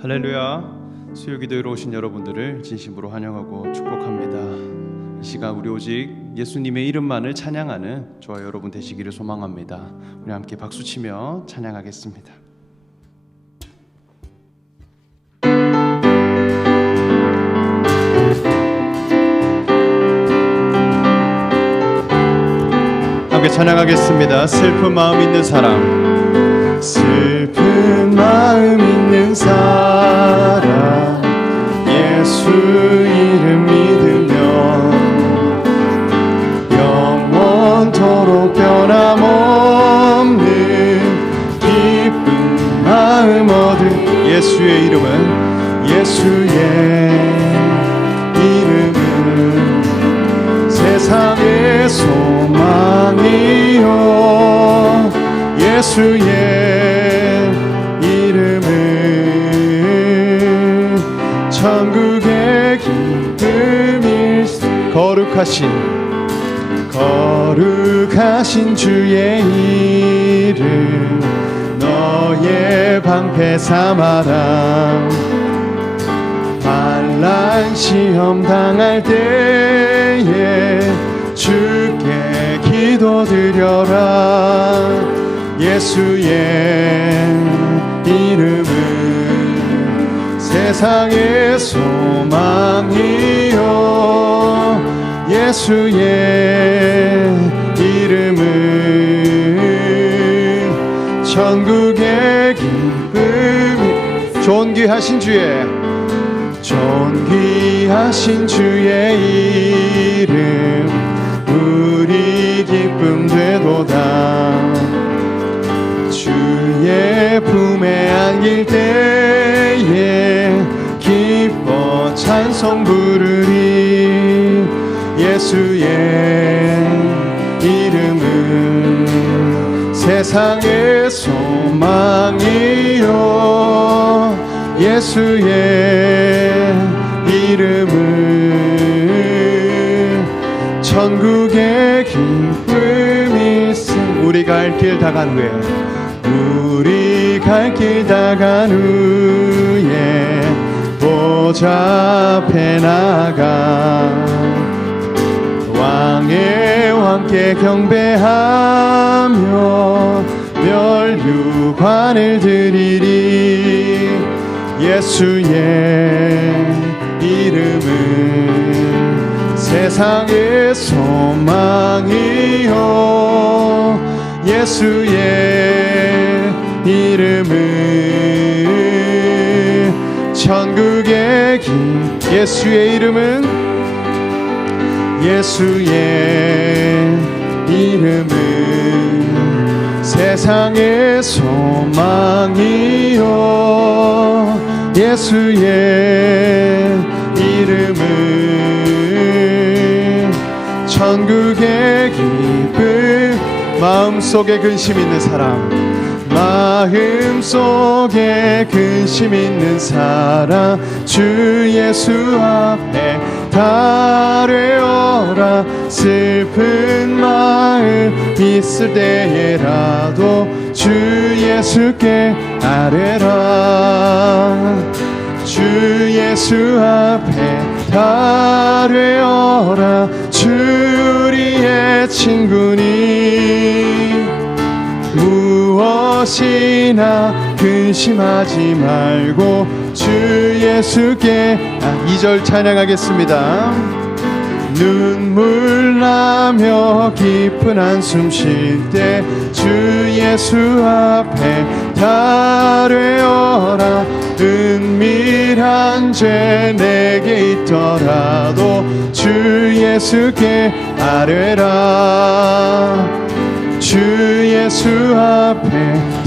할렐루야. 수요기도회로 오신 여러분들을 진심으로 환영하고 축복합니다. 이 시간 우리 오직 예수님의 이름만을 찬양하는 저와 여러분 되시기를 소망합니다. 우리 함께 박수치며 찬양하겠습니다. 함께 찬양하겠습니다. 슬픈 마음 있는 사람, 슬픈 마음 있는 사람, 예수 이름 믿으면 영원토록 변함없는 기쁜 마음 얻은 예수의 이름은, 예수의 이름은 세상의 소망이요, 예수의 이름은 천국의 기쁨일세. 거룩하신 주의 이름 너의 방패 삼아라. 환난 시험 당할 때에 주께 기도드려라. 예수의 이름은 세상의 소망이요, 예수의 이름은 천국의 기쁨이. 존귀하신 주의 이름 우리 기쁨 되도다. 주의 품에 안길 때에 기뻐 찬송 부르리. 예수의 이름은 세상의 소망이요, 예수의 이름은 천국의 기쁨일세. 우리 갈 길 다 간 후에 보좌 앞에 나가 왕의 왕께 경배하며 멸류관을 드리리. 예수의 이름은 세상의 소망이요, 예수의 이름은 천국의 예수의 이름은 세상의 소망이요, 예수의 이름은 천국의 기쁨. 마음속에 근심 있는 사람, 주 예수 앞에 달려라. 슬픈 마음 있을 때에라도 주 예수께 아뢰라. 주 예수 앞에 달려라. 주 우리의 친구니 무엇이나 근심하지 말고 주 예수께 2절 찬양하겠습니다. 눈물 나며 깊은 한숨 쉴 때 주 예수 앞에 달려라. 은밀한 죄 내게 있더라도 주 예수께 아뢰라. 주 예수 앞에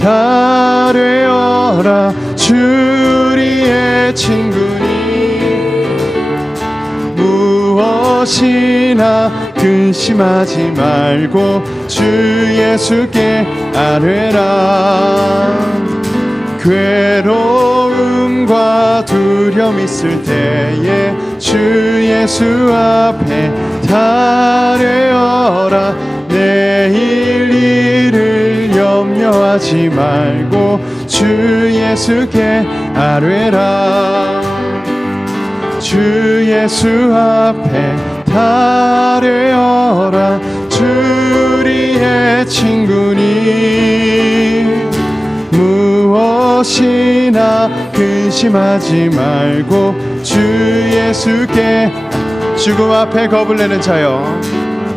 달려라. 주 우리의 친구니 무엇이나 근심하지 말고 주 예수께 아뢰라. 괴로움과 두려움 있을 때에 주 예수 앞에 달려라. 내일 일을 염려 두려워하지 말고 주 예수께 아뢰라. 주 예수 앞에 아뢰어라. 주리의 친구니 무엇이나 근심하지 말고 주 예수께. 죽음 앞에 겁을 내는 자여,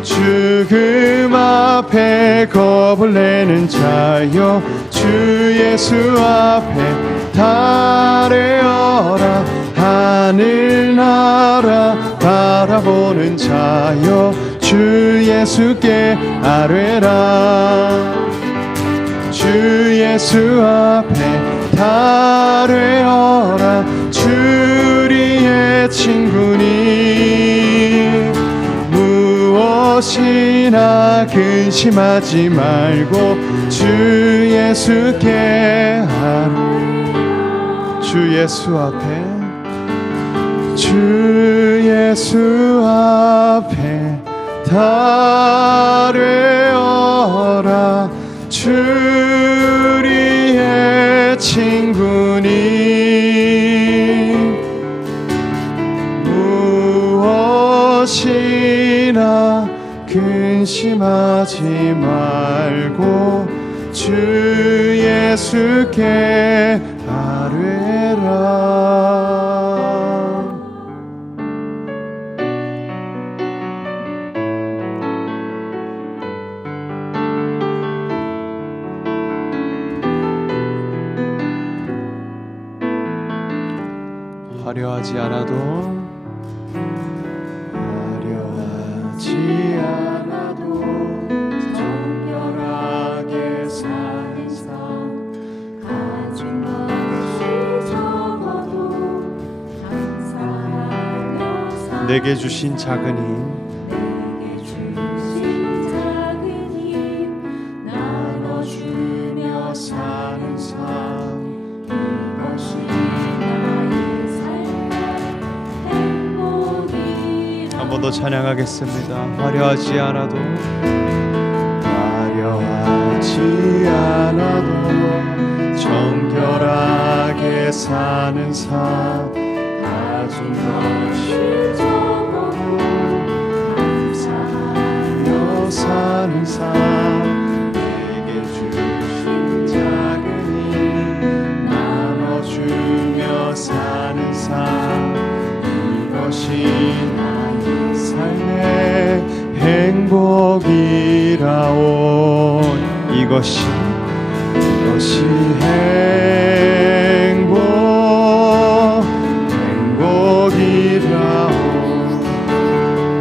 죽음 앞에 겁을 내는 자여, 주 예수 앞에 아뢰어라. 하늘나라 바라보는 자여, 주 예수께 아뢰라. 주 예수 앞에 아뢰어라. 주리의 친구니 무엇이나 근심하지 말고 주 예수께 아뢰라. 주 예수 앞에, 주 예수 앞에 아뢰어라. 주리의 친구니 무엇이나 근심하지 말고 주 예수께 아뢰라. 화려하지 않아도, 화려하지 않아도 정결하게 사는 삶, 가진 것이 적어도 감사하며 사는 내게 주신 작은 힘, 내게 주신 작은 힘 나눠주며 사는 삶, 이것이 한 번 더 찬양하겠습니다. 화려하지 않아도, 화려하지 않아도 정결하게 사는 삶, 가진 것이 적어도 감사하며 사는 삶, 내게 주신 작은 힘 나눠주며 사는 삶, 이것이 삶의 행복이라오. 이것이 행복이라오.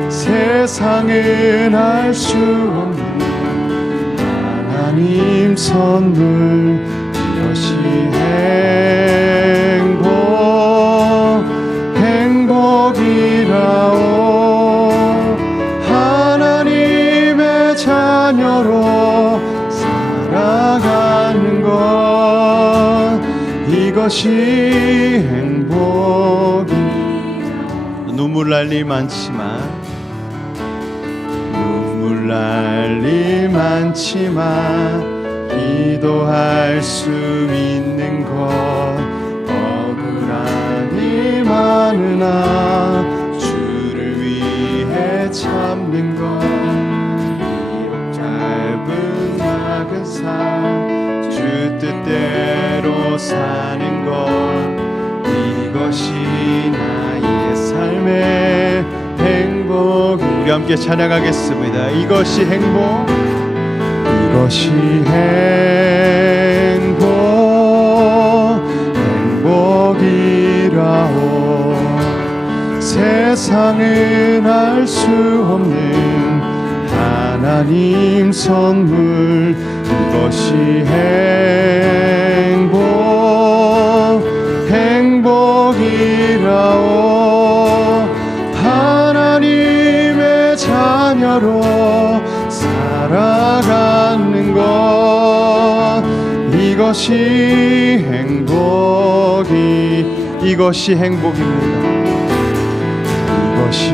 세상은 알 수 없는 하나님 선물, 이것이 행복이라오. 자녀로 살아가는 것, 이것이 행복이. 눈물 날 일 많지만, 눈물 날 일 많지만 기도할 수 있는 것, 억울한 일 많으나 주를 위해 참는 것, 작은 삶, 주 뜻대로 사는 것, 이것이 나의 삶의 행복. 우리 함께 찬양하겠습니다. 이것이 행복, 이것이 행복이라오. 세상은 알 수 없는 하나님 선물, 이것이 행복이라오. 하나님의 자녀로 살아가는 것, 이것이 이것이 행복입니다. 이것이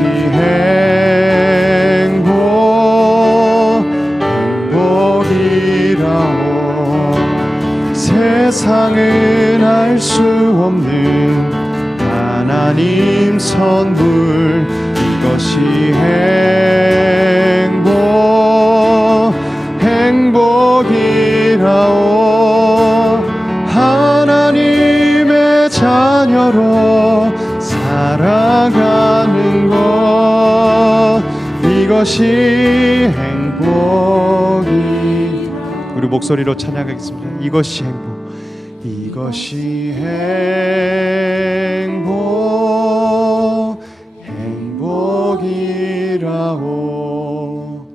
행복이라오. 세상은 알 수 없는 하나님 선물, 이것이 행복이라오. 하나님의 자녀로 살아가는 것, 이것이 행복이. 우리 목소리로 찬양하겠습니다. 이것이 행복, 이것이 행복이라오.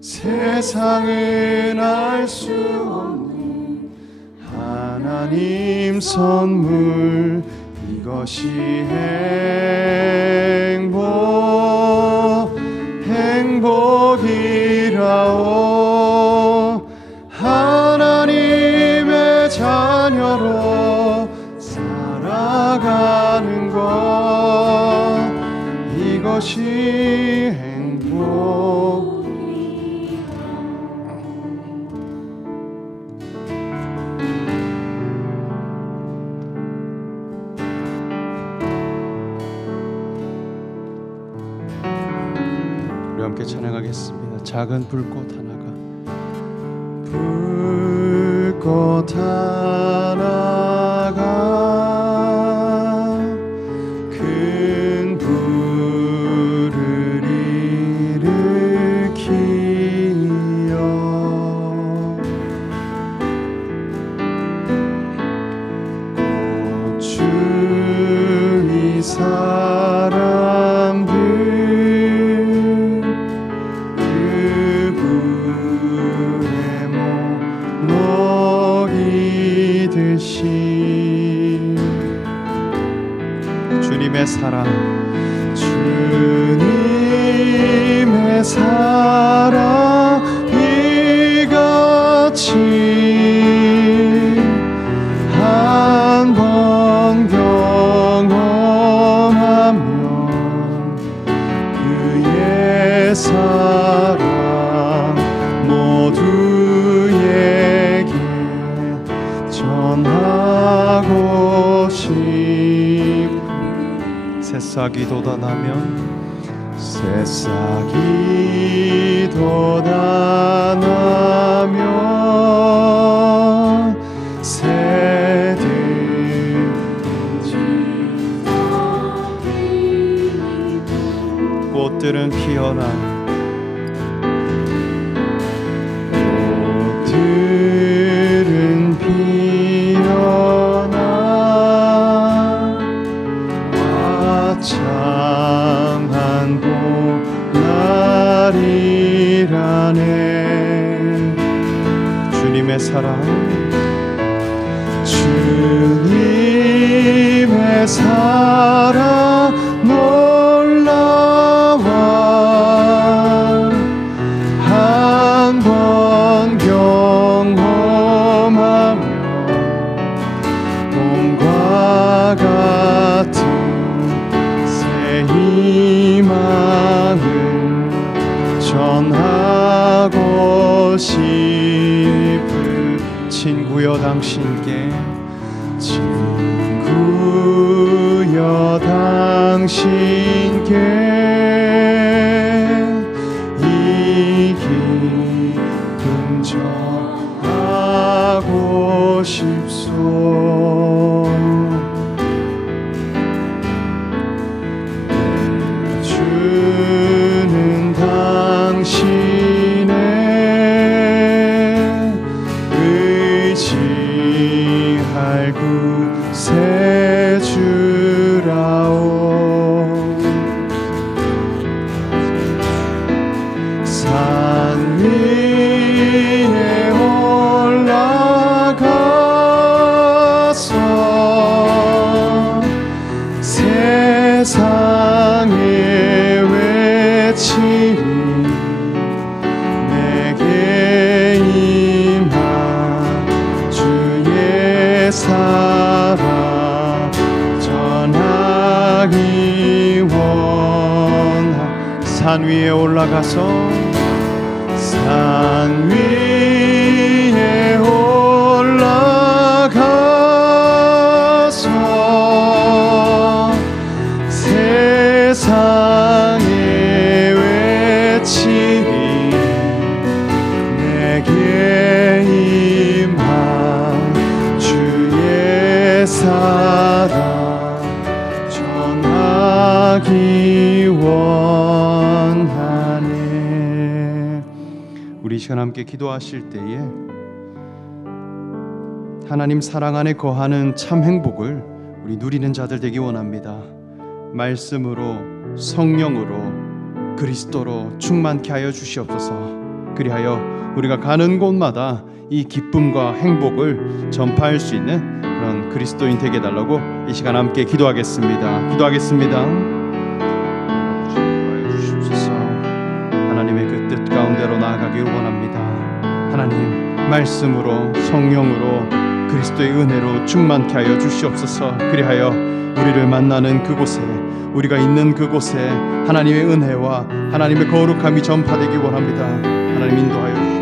세상은 알 수 없는 하나님 선물, 이것이 행복이라오. 하나님의 자녀로 살아가는 것, 이것이 행복. 우리 함께 찬양하겠습니다. 작은 불꽃 하나가, 불꽃 하나가 큰 불을 일으키어 곧 주위 사람들 주님의 사랑, 주님의 사랑 이같이 한 번 경험하면 그의 사랑 모두에게 전하고 싶. 새싹이 돋아나면, 새싹이 돋아나면 새들이 꽃들은 피어나, 꽃들은 피어나 화창한 봄날이라네. 주님의 사랑, 주님의 사랑 놀라워 한 번 경험하면 봄과 같은 새 희망을 전하고 싶은 친구여 당신께, 친구여 당신께 이 기쁨 전하고 싶소. 주는 당신의 의지할 구세 주라오. 산 위에 올라가서 세상에 외치리 내게 임한 주의 사랑 전하기 원하. 산 위에 올라가서, 산 위에 올라가서 시간 함께 기도하실 때에 하나님 사랑 안에 거하는 참 행복을 우리 누리는 자들 되기 원합니다. 말씀으로, 성령으로, 그리스도로 충만케 하여 주시옵소서. 그리하여 우리가 가는 곳마다 이 기쁨과 행복을 전파할 수 있는 그런 그리스도인 되게 해달라고 이 시간 함께 기도하겠습니다. 기도하여 주시옵소서. 하나님의 그 뜻 가운데로 나아가길 원합니다. 하나님 말씀으로, 성령으로, 그리스도의 은혜로 충만케 하여 주시옵소서. 그리하여 우리를 만나는 그곳에, 우리가 있는 그곳에 하나님의 은혜와 하나님의 거룩함이 전파되기 원합니다. 하나님 인도하여 주시옵소서.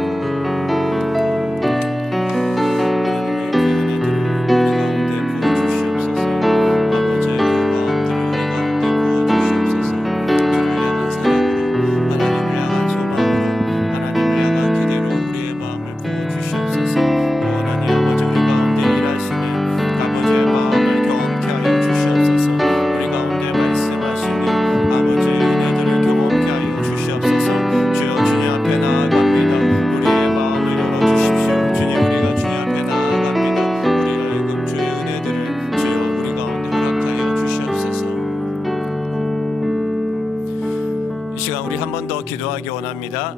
기도하기 원합니다.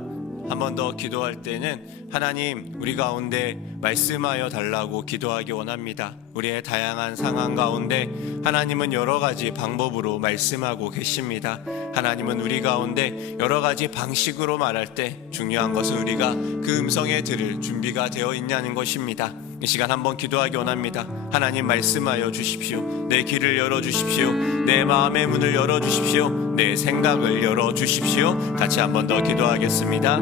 한 번 더 기도할 때는 하나님 우리 가운데 말씀하여 달라고 기도하기 원합니다. 우리의 다양한 상황 가운데 하나님은 여러 가지 방법으로 말씀하고 계십니다. 하나님은 우리 가운데 여러 가지 방식으로 말할 때 중요한 것은 우리가 그 음성에 들을 준비가 되어 있냐는 것입니다. 이 시간 한번 기도하기 원합니다. 하나님 말씀하여 주십시오. 내 귀를 열어주십시오. 내 마음의 문을 열어주십시오. 내 생각을 열어주십시오. 같이 한번 더 기도하겠습니다.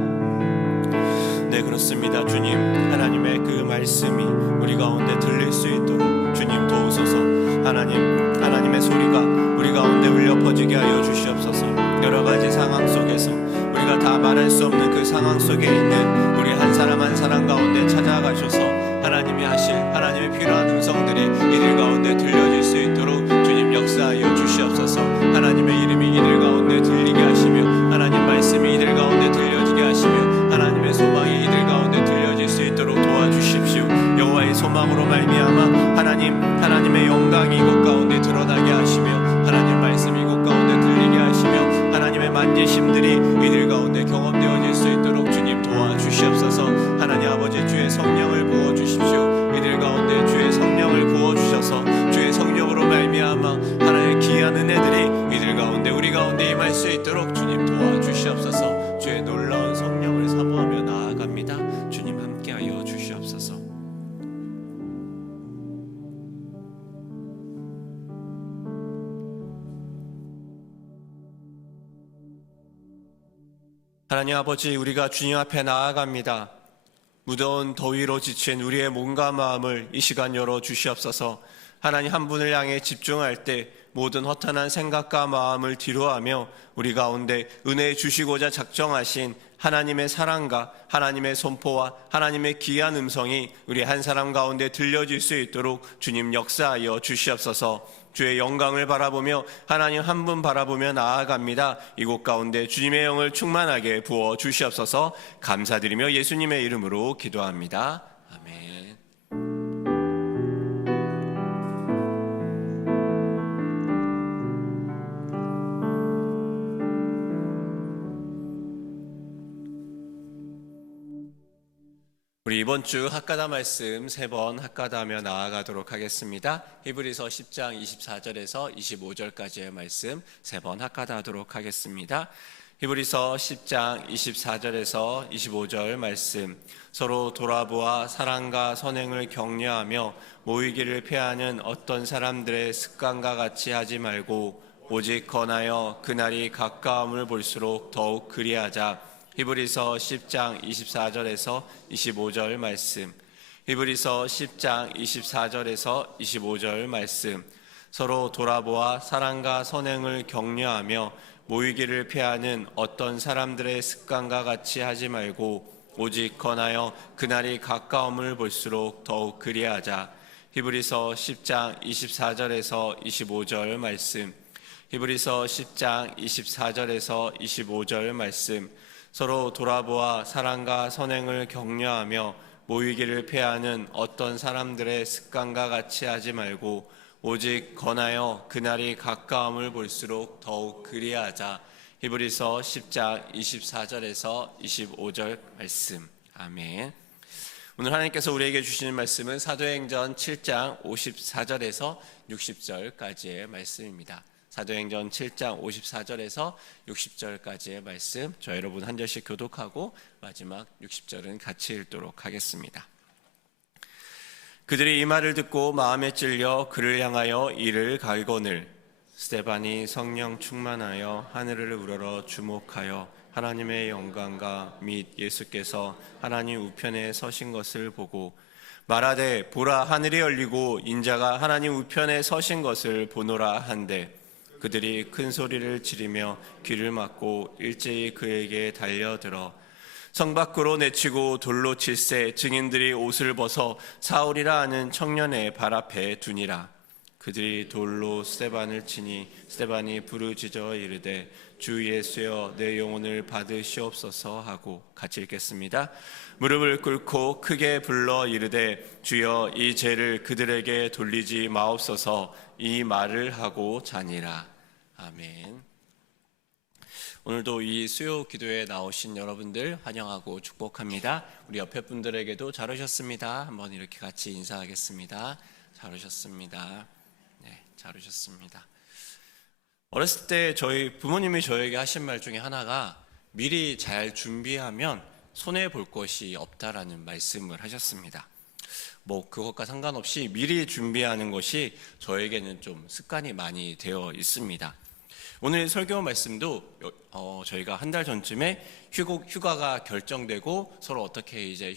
네, 그렇습니다. 주님, 하나님의 그 말씀이 우리 가운데 들릴 수 있도록 주님 도우소서. 하나님의 소리가 우리 가운데 울려 퍼지게 하여 주시옵소서. 여러 가지 상황 속에서 우리가 다 말할 수 없는 그 상황 속에 있는 우리 한 사람 한 사람 가운데 찾아가셔서 하나님이 하실 하나님의 필요한 음성들이 이들 가운데 들려질 수 있도록 주님 역사하여 주시옵소서. 하나님의 이름이 이들 가운데 들리게 하시며 하나님 말씀이 이들 가운데 들려지게 하시며 하나님의 소망이 이들 가운데 들려질 수 있도록 도와주십시오. 여호와의 소망으로 말미암아 하나님의 영광이 이곳 가운데 드러나게 하시며 하나님 말씀이 이곳 가운데 들리게 하시며 하나님의 만지심들이 이들 가운데 경험되어질 수 있도록 주님 도와주시옵소서. 하나님 아버지 주의 성령을 부어주십시오. 이들 가운데 주의 성령을 부어주셔서 주의 성령으로 말미암아 하나님의 귀한 은혜들이 이들 가운데 우리 가운데 임할 수 있도록 주님 도와주시옵소서. 주의 놀라운 성령을 사모하며 나아갑니다. 주님 함께하여 주시옵소서. 하나님 아버지, 우리가 주님 앞에 나아갑니다. 무더운 더위로 지친 우리의 몸과 마음을 이 시간 열어 주시옵소서. 하나님 한 분을 향해 집중할 때 모든 허탄한 생각과 마음을 뒤로하며 우리 가운데 은혜 주시고자 작정하신 하나님의 사랑과 하나님의 선포와 하나님의 귀한 음성이 우리 한 사람 가운데 들려질 수 있도록 주님 역사하여 주시옵소서. 주의 영광을 바라보며 하나님 한 분 바라보며 나아갑니다. 이곳 가운데 주님의 영을 충만하게 부어 주시옵소서. 감사드리며 예수님의 이름으로 기도합니다. 아멘. 우리 이번 주 핫가다 말씀 3번 핫가다하며 나아가도록 하겠습니다. 히브리서 10장 24절에서 25절까지의 말씀 3번 핫가다하도록 하겠습니다. 히브리서 10장 24절에서 25절 말씀. 서로 돌아보아 사랑과 선행을 격려하며 모이기를 피하는 어떤 사람들의 습관과 같이 하지 말고 오직 권하여 그날이 가까움을 볼수록 더욱 그리하자. 히브리서 10장 24절에서 25절 말씀. 히브리서 10장 24절에서 25절 말씀. 서로 돌아보아 사랑과 선행을 격려하며 모이기를 피하는 어떤 사람들의 습관과 같이 하지 말고 오직 권하여 그날이 가까움을 볼수록 더욱 그리하자. 히브리서 10장 24절에서 25절 말씀. 히브리서 10장 24절에서 25절 말씀. 서로 돌아보아 사랑과 선행을 격려하며 모이기를 패하는 어떤 사람들의 습관과 같이 하지 말고 오직 권하여 그날이 가까움을 볼수록 더욱 그리하자. 히브리서 10장 24절에서 25절 말씀. 아멘. 오늘 하나님께서 우리에게 주시는 말씀은 사도행전 7장 54절에서 60절까지의 말씀입니다. 사도행전 7장 54절에서 60절까지의 말씀, 저 여러분 한 절씩 교독하고 마지막 60절은 같이 읽도록 하겠습니다. 그들이 이 말을 듣고 마음에 찔려 그를 향하여 이를 갈거늘 스데반이 성령 충만하여 하늘을 우러러 주목하여 하나님의 영광과 및 예수께서 하나님 우편에 서신 것을 보고 말하되 보라 하늘이 열리고 인자가 하나님 우편에 서신 것을 보노라 한데 그들이 큰 소리를 지르며 귀를 막고 일제히 그에게 달려들어 성 밖으로 내치고 돌로 칠세 증인들이 옷을 벗어 사울이라 하는 청년의 발 앞에 두니라. 그들이 돌로 스데반을 치니 스데반이 부르짖어 이르되 주 예수여 내 영혼을 받으시옵소서 하고 같이 읽겠습니다. 무릎을 꿇고 크게 불러 이르되 주여 이 죄를 그들에게 돌리지 마옵소서 이 말을 하고 자니라. 아멘. 오늘도 이 수요 기도에 나오신 여러분들 환영하고 축복합니다. 우리 옆에 분들에게도 잘 오셨습니다. 한번 이렇게 같이 인사하겠습니다. 잘 오셨습니다. 네, 잘 오셨습니다. 어렸을 때 저희 부모님이 저에게 하신 말 중에 하나가 미리 잘 준비하면 손해 볼 것이 없다라는 말씀을 하셨습니다. 뭐 그것과 상관없이 미리 준비하는 것이 저에게는 좀 습관이 많이 되어 있습니다. 오늘 설교 말씀도 저희가 한 달 전쯤에 휴가가 결정되고 서로 어떻게 이제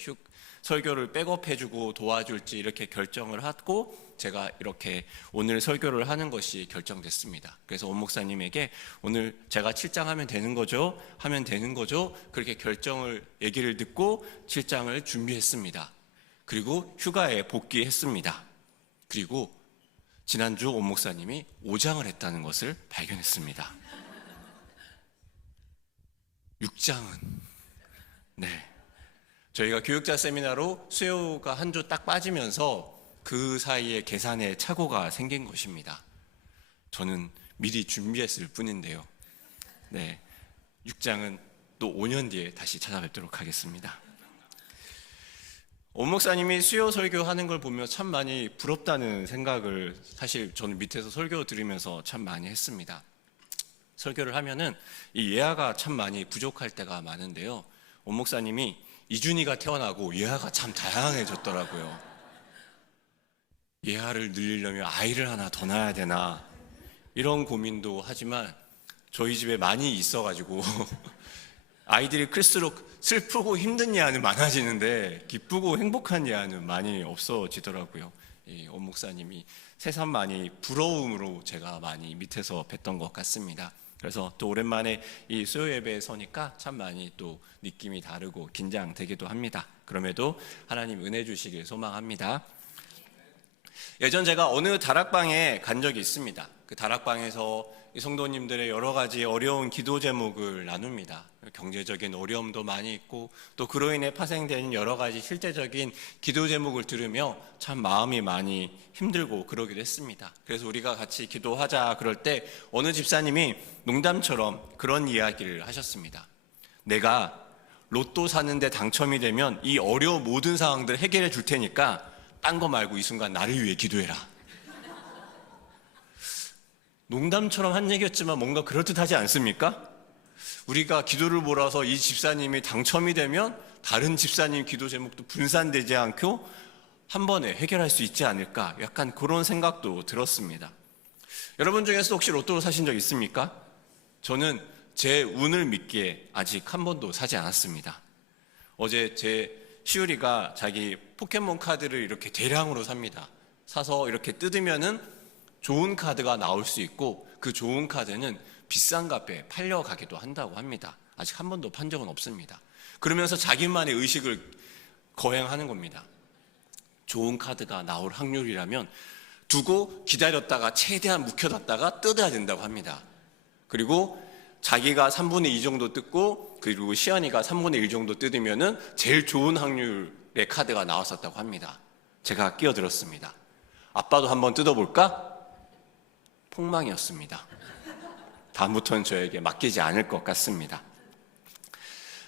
설교를 백업해주고 도와줄지 이렇게 결정을 하고 제가 이렇게 오늘 설교를 하는 것이 결정됐습니다. 그래서 온 목사님에게 오늘 제가 출장하면 되는 거죠? 하면 되는 거죠? 그렇게 얘기를 듣고 출장을 준비했습니다. 그리고 휴가에 복귀했습니다. 그리고 지난주 온 목사님이 오장을 했다는 것을 발견했습니다. 6장은 네, 저희가 교육자 세미나로 수요가 한 주 딱 빠지면서 그 사이에 계산에 착오가 생긴 것입니다. 저는 미리 준비했을 뿐인데요. 네, 6장은 또 5년 뒤에 다시 찾아뵙도록 하겠습니다. 온 목사님이 수요 설교하는 걸 보며 참 많이 부럽다는 생각을 사실 저는 밑에서 설교 들으면서 참 많이 했습니다. 설교를 하면은 이 예화가 참 많이 부족할 때가 많은데요. 온 목사님이 이준이가 태어나고 예화가 참 다양해졌더라고요. 예화를 늘리려면 아이를 하나 더 낳아야 되나 이런 고민도 하지만 저희 집에 많이 있어가지고 아이들이 클수록 슬프고 힘든 예화는 많아지는데 기쁘고 행복한 예화는 많이 없어지더라고요. 온 목사님이 새삼 많이 부러움으로 제가 많이 밑에서 뵀던 것 같습니다. 그래서 또 오랜만에 이 수요 예배에 서니까 참 많이 또 느낌이 다르고 긴장되기도 합니다. 그럼에도 하나님 은혜 주시길 소망합니다. 예전 제가 어느 다락방에 간 적이 있습니다. 그 다락방에서 이 성도님들의 여러 가지 어려운 기도 제목을 나눕니다. 경제적인 어려움도 많이 있고 또 그로 인해 파생되는 여러 가지 실제적인 기도 제목을 들으며 참 마음이 많이 힘들고 그러기도 했습니다. 그래서 우리가 같이 기도하자 그럴 때 어느 집사님이 농담처럼 그런 이야기를 하셨습니다. 내가 로또 사는데 당첨이 되면 이 어려운 모든 상황들을 해결해 줄 테니까 딴 거 말고 이 순간 나를 위해 기도해라. 농담처럼 한 얘기였지만 뭔가 그럴듯하지 않습니까? 우리가 기도를 몰아서 이 집사님이 당첨이 되면 다른 집사님 기도 제목도 분산되지 않고 한 번에 해결할 수 있지 않을까, 약간 그런 생각도 들었습니다. 여러분 중에서 혹시 로또를 사신 적 있습니까? 저는 제 운을 믿기에 아직 한 번도 사지 않았습니다. 어제 제 시우리가 자기 포켓몬 카드를 이렇게 대량으로 삽니다. 사서 이렇게 뜯으면은 좋은 카드가 나올 수 있고 그 좋은 카드는 비싼 값에 팔려가기도 한다고 합니다. 아직 한 번도 판 적은 없습니다. 그러면서 자기만의 의식을 거행하는 겁니다. 좋은 카드가 나올 확률이라면 두고 기다렸다가 최대한 묵혀뒀다가 뜯어야 된다고 합니다. 그리고 자기가 3분의 2 정도 뜯고 그리고 시연이가 3분의 1 정도 뜯으면은 제일 좋은 확률의 카드가 나왔었다고 합니다. 제가 끼어들었습니다. 아빠도 한번 뜯어볼까? 폭망이었습니다. 다음부터는 저에게 맡기지 않을 것 같습니다.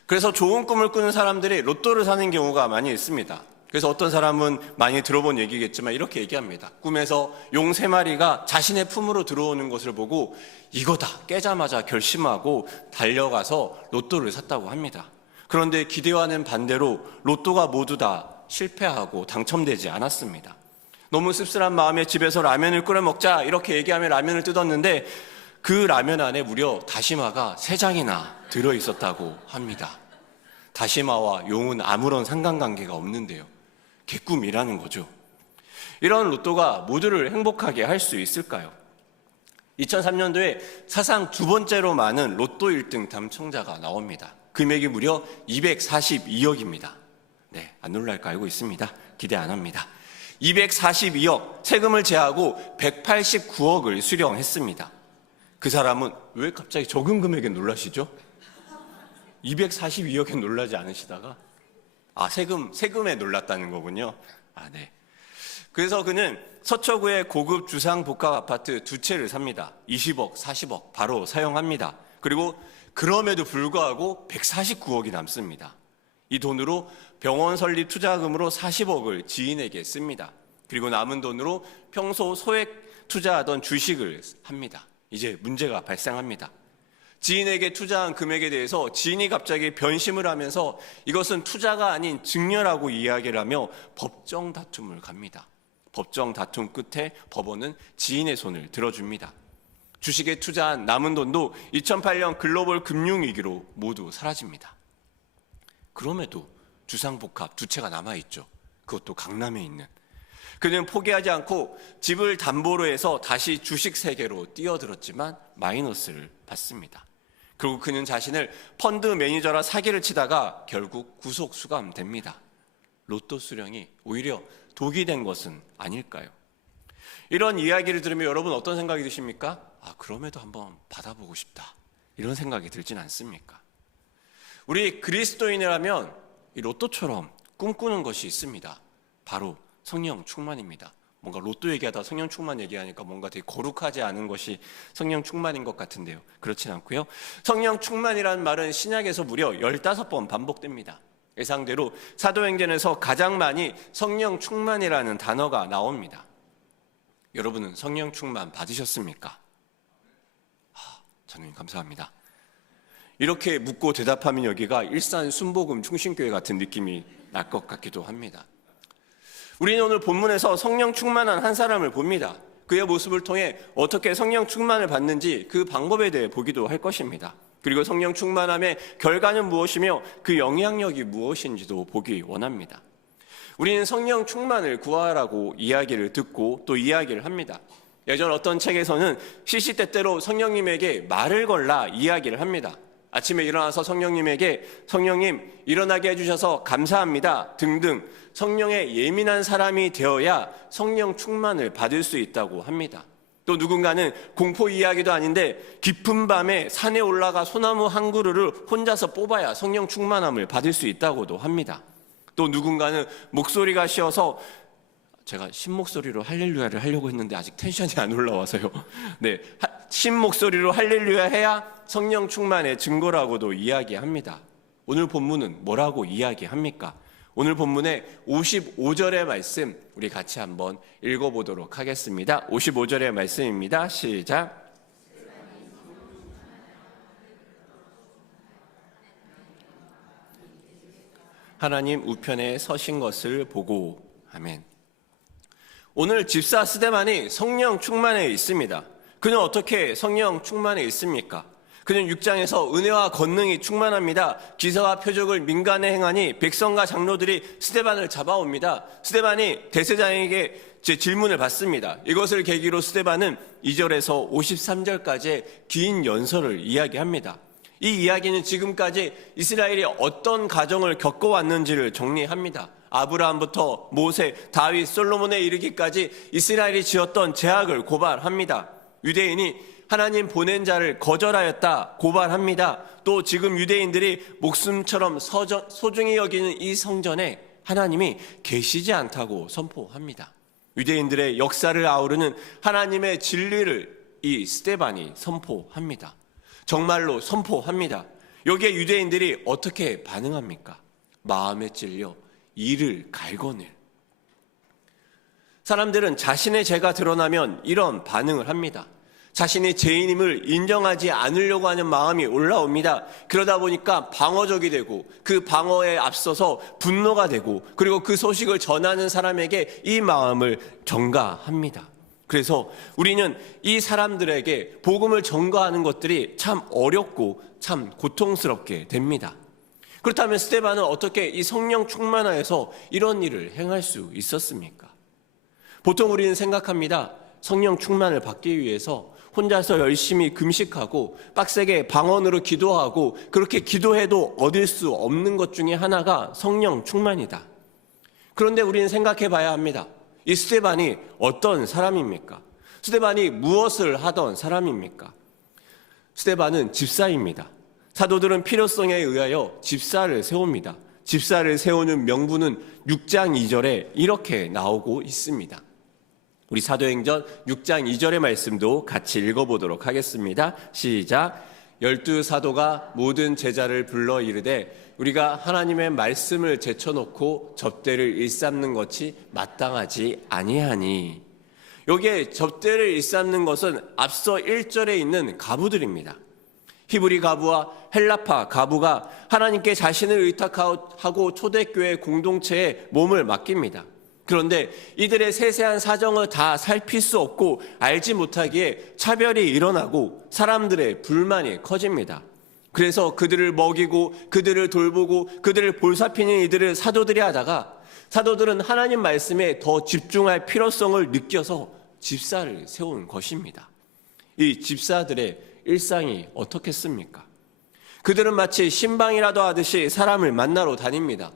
그래서 좋은 꿈을 꾸는 사람들이 로또를 사는 경우가 많이 있습니다. 그래서 어떤 사람은 많이 들어본 얘기겠지만 이렇게 얘기합니다. 꿈에서 용 3마리가 자신의 품으로 들어오는 것을 보고 이거다 깨자마자 결심하고 달려가서 로또를 샀다고 합니다. 그런데 기대와는 반대로 로또가 모두 다 실패하고 당첨되지 않았습니다. 너무 씁쓸한 마음에 집에서 라면을 끓여 먹자 이렇게 얘기하며 라면을 뜯었는데 그 라면 안에 무려 다시마가 3장이나 들어있었다고 합니다. 다시마와 용은 아무런 상관관계가 없는데요. 개꿈이라는 거죠. 이런 로또가 모두를 행복하게 할 수 있을까요? 2003년도에 사상 2번째로 많은 로또 1등 당첨자가 나옵니다. 금액이 무려 242억입니다. 네, 안 놀랄 거 알고 있습니다. 기대 안 합니다. 242억, 세금을 제하고 189억을 수령했습니다. 그 사람은 왜 갑자기 적은 금액에 놀라시죠? 242억에 놀라지 않으시다가 세금에 놀랐다는 거군요. 네. 그래서 그는 서초구의 고급 주상 복합 아파트 2채를 삽니다. 20억, 40억 바로 사용합니다. 그리고 그럼에도 불구하고 149억이 남습니다. 이 돈으로 병원 설립 투자금으로 40억을 지인에게 씁니다. 그리고 남은 돈으로 평소 소액 투자하던 주식을 합니다. 이제 문제가 발생합니다. 지인에게 투자한 금액에 대해서 지인이 갑자기 변심을 하면서 이것은 투자가 아닌 증여라고 이야기를 하며 법정 다툼을 갑니다. 법정 다툼 끝에 법원은 지인의 손을 들어줍니다. 주식에 투자한 남은 돈도 2008년 글로벌 금융위기로 모두 사라집니다. 그럼에도 주상복합 2채가 남아있죠. 그것도 강남에 있는. 그는 포기하지 않고 집을 담보로 해서 다시 주식 세계로 뛰어들었지만 마이너스를 받습니다. 그리고 그는 자신을 펀드 매니저라 사기를 치다가 결국 구속 수감됩니다. 로또 수령이 오히려 독이 된 것은 아닐까요? 이런 이야기를 들으면 여러분 어떤 생각이 드십니까? 그럼에도 한번 받아보고 싶다. 이런 생각이 들진 않습니까? 우리 그리스도인이라면 이 로또처럼 꿈꾸는 것이 있습니다. 바로 성령 충만입니다. 뭔가 로또 얘기하다 성령 충만 얘기하니까 뭔가 되게 거룩하지 않은 것이 성령 충만인 것 같은데요. 그렇진 않고요. 성령 충만이라는 말은 신약에서 무려 15번 반복됩니다. 예상대로 사도행전에서 가장 많이 성령 충만이라는 단어가 나옵니다. 여러분은 성령 충만 받으셨습니까? 저는 감사합니다. 이렇게 묻고 대답하면 여기가 일산 순복음 충신교회 같은 느낌이 날 것 같기도 합니다. 우리는 오늘 본문에서 성령 충만한 한 사람을 봅니다. 그의 모습을 통해 어떻게 성령 충만을 받는지 그 방법에 대해 보기도 할 것입니다. 그리고 성령 충만함의 결과는 무엇이며 그 영향력이 무엇인지도 보기 원합니다. 우리는 성령 충만을 구하라고 이야기를 듣고 또 이야기를 합니다. 예전 어떤 책에서는 시시때때로 성령님에게 말을 걸라 이야기를 합니다. 아침에 일어나서 성령님에게 성령님 일어나게 해주셔서 감사합니다 등등 성령에 예민한 사람이 되어야 성령 충만을 받을 수 있다고 합니다. 또 누군가는 공포 이야기도 아닌데 깊은 밤에 산에 올라가 소나무 한 그루를 혼자서 뽑아야 성령 충만함을 받을 수 있다고도 합니다. 또 누군가는 목소리가 쉬어서 제가 신목소리로 할렐루야를 하려고 했는데 아직 텐션이 안 올라와서요. 네, 신목소리로 할렐루야 해야 성령 충만의 증거라고도 이야기합니다. 오늘 본문은 뭐라고 이야기합니까? 오늘 본문의 55절의 말씀 우리 같이 한번 읽어보도록 하겠습니다. 55절의 말씀입니다. 시작. 하나님 우편에 서신 것을 보고 아멘. 오늘 집사 스데반이 성령 충만에 있습니다. 그는 어떻게 성령 충만에 있습니까? 그는 6장에서 은혜와 권능이 충만합니다. 기사와 표적을 민간에 행하니 백성과 장로들이 스데반을 잡아옵니다. 스데반이 대제사장에게 질문을 받습니다. 이것을 계기로 스데반은 2절에서 53절까지의 긴 연설을 이야기합니다. 이 이야기는 지금까지 이스라엘이 어떤 가정을 겪어왔는지를 정리합니다. 아브라함부터 모세, 다윗, 솔로몬에 이르기까지 이스라엘이 지었던 죄악을 고발합니다. 유대인이 하나님 보낸 자를 거절하였다 고발합니다. 또 지금 유대인들이 목숨처럼 소중히 여기는 이 성전에 하나님이 계시지 않다고 선포합니다. 유대인들의 역사를 아우르는 하나님의 진리를 이 스데반이 선포합니다. 정말로 선포합니다. 여기에 유대인들이 어떻게 반응합니까? 마음에 찔려 이를 갈거늘. 사람들은 자신의 죄가 드러나면 이런 반응을 합니다. 자신이 죄인임을 인정하지 않으려고 하는 마음이 올라옵니다. 그러다 보니까 방어적이 되고 그 방어에 앞서서 분노가 되고 그리고 그 소식을 전하는 사람에게 이 마음을 전가합니다. 그래서 우리는 이 사람들에게 복음을 전가하는 것들이 참 어렵고 참 고통스럽게 됩니다. 그렇다면 스데반은 어떻게 이 성령 충만하여서 이런 일을 행할 수 있었습니까? 보통 우리는 생각합니다. 성령 충만을 받기 위해서 혼자서 열심히 금식하고 빡세게 방언으로 기도하고 그렇게 기도해도 얻을 수 없는 것 중에 하나가 성령 충만이다. 그런데 우리는 생각해 봐야 합니다. 이 스데반이 어떤 사람입니까? 스데반이 무엇을 하던 사람입니까? 스데반은 집사입니다. 사도들은 필요성에 의하여 집사를 세웁니다. 집사를 세우는 명분은 6장 2절에 이렇게 나오고 있습니다. 우리 사도행전 6장 2절의 말씀도 같이 읽어보도록 하겠습니다. 시작. 12사도가 모든 제자를 불러 이르되 우리가 하나님의 말씀을 제쳐놓고 접대를 일삼는 것이 마땅하지 아니하니. 여기에 접대를 일삼는 것은 앞서 1절에 있는 가부들입니다. 히브리 가부와 헬라파 가부가 하나님께 자신을 의탁하고 초대교회 공동체에 몸을 맡깁니다. 그런데 이들의 세세한 사정을 다 살필 수 없고 알지 못하기에 차별이 일어나고 사람들의 불만이 커집니다. 그래서 그들을 먹이고 그들을 돌보고 그들을 볼살피는 이들을 사도들이 하다가 사도들은 하나님 말씀에 더 집중할 필요성을 느껴서 집사를 세운 것입니다. 이 집사들의 일상이 어떻겠습니까? 그들은 마치 신방이라도 하듯이 사람을 만나러 다닙니다.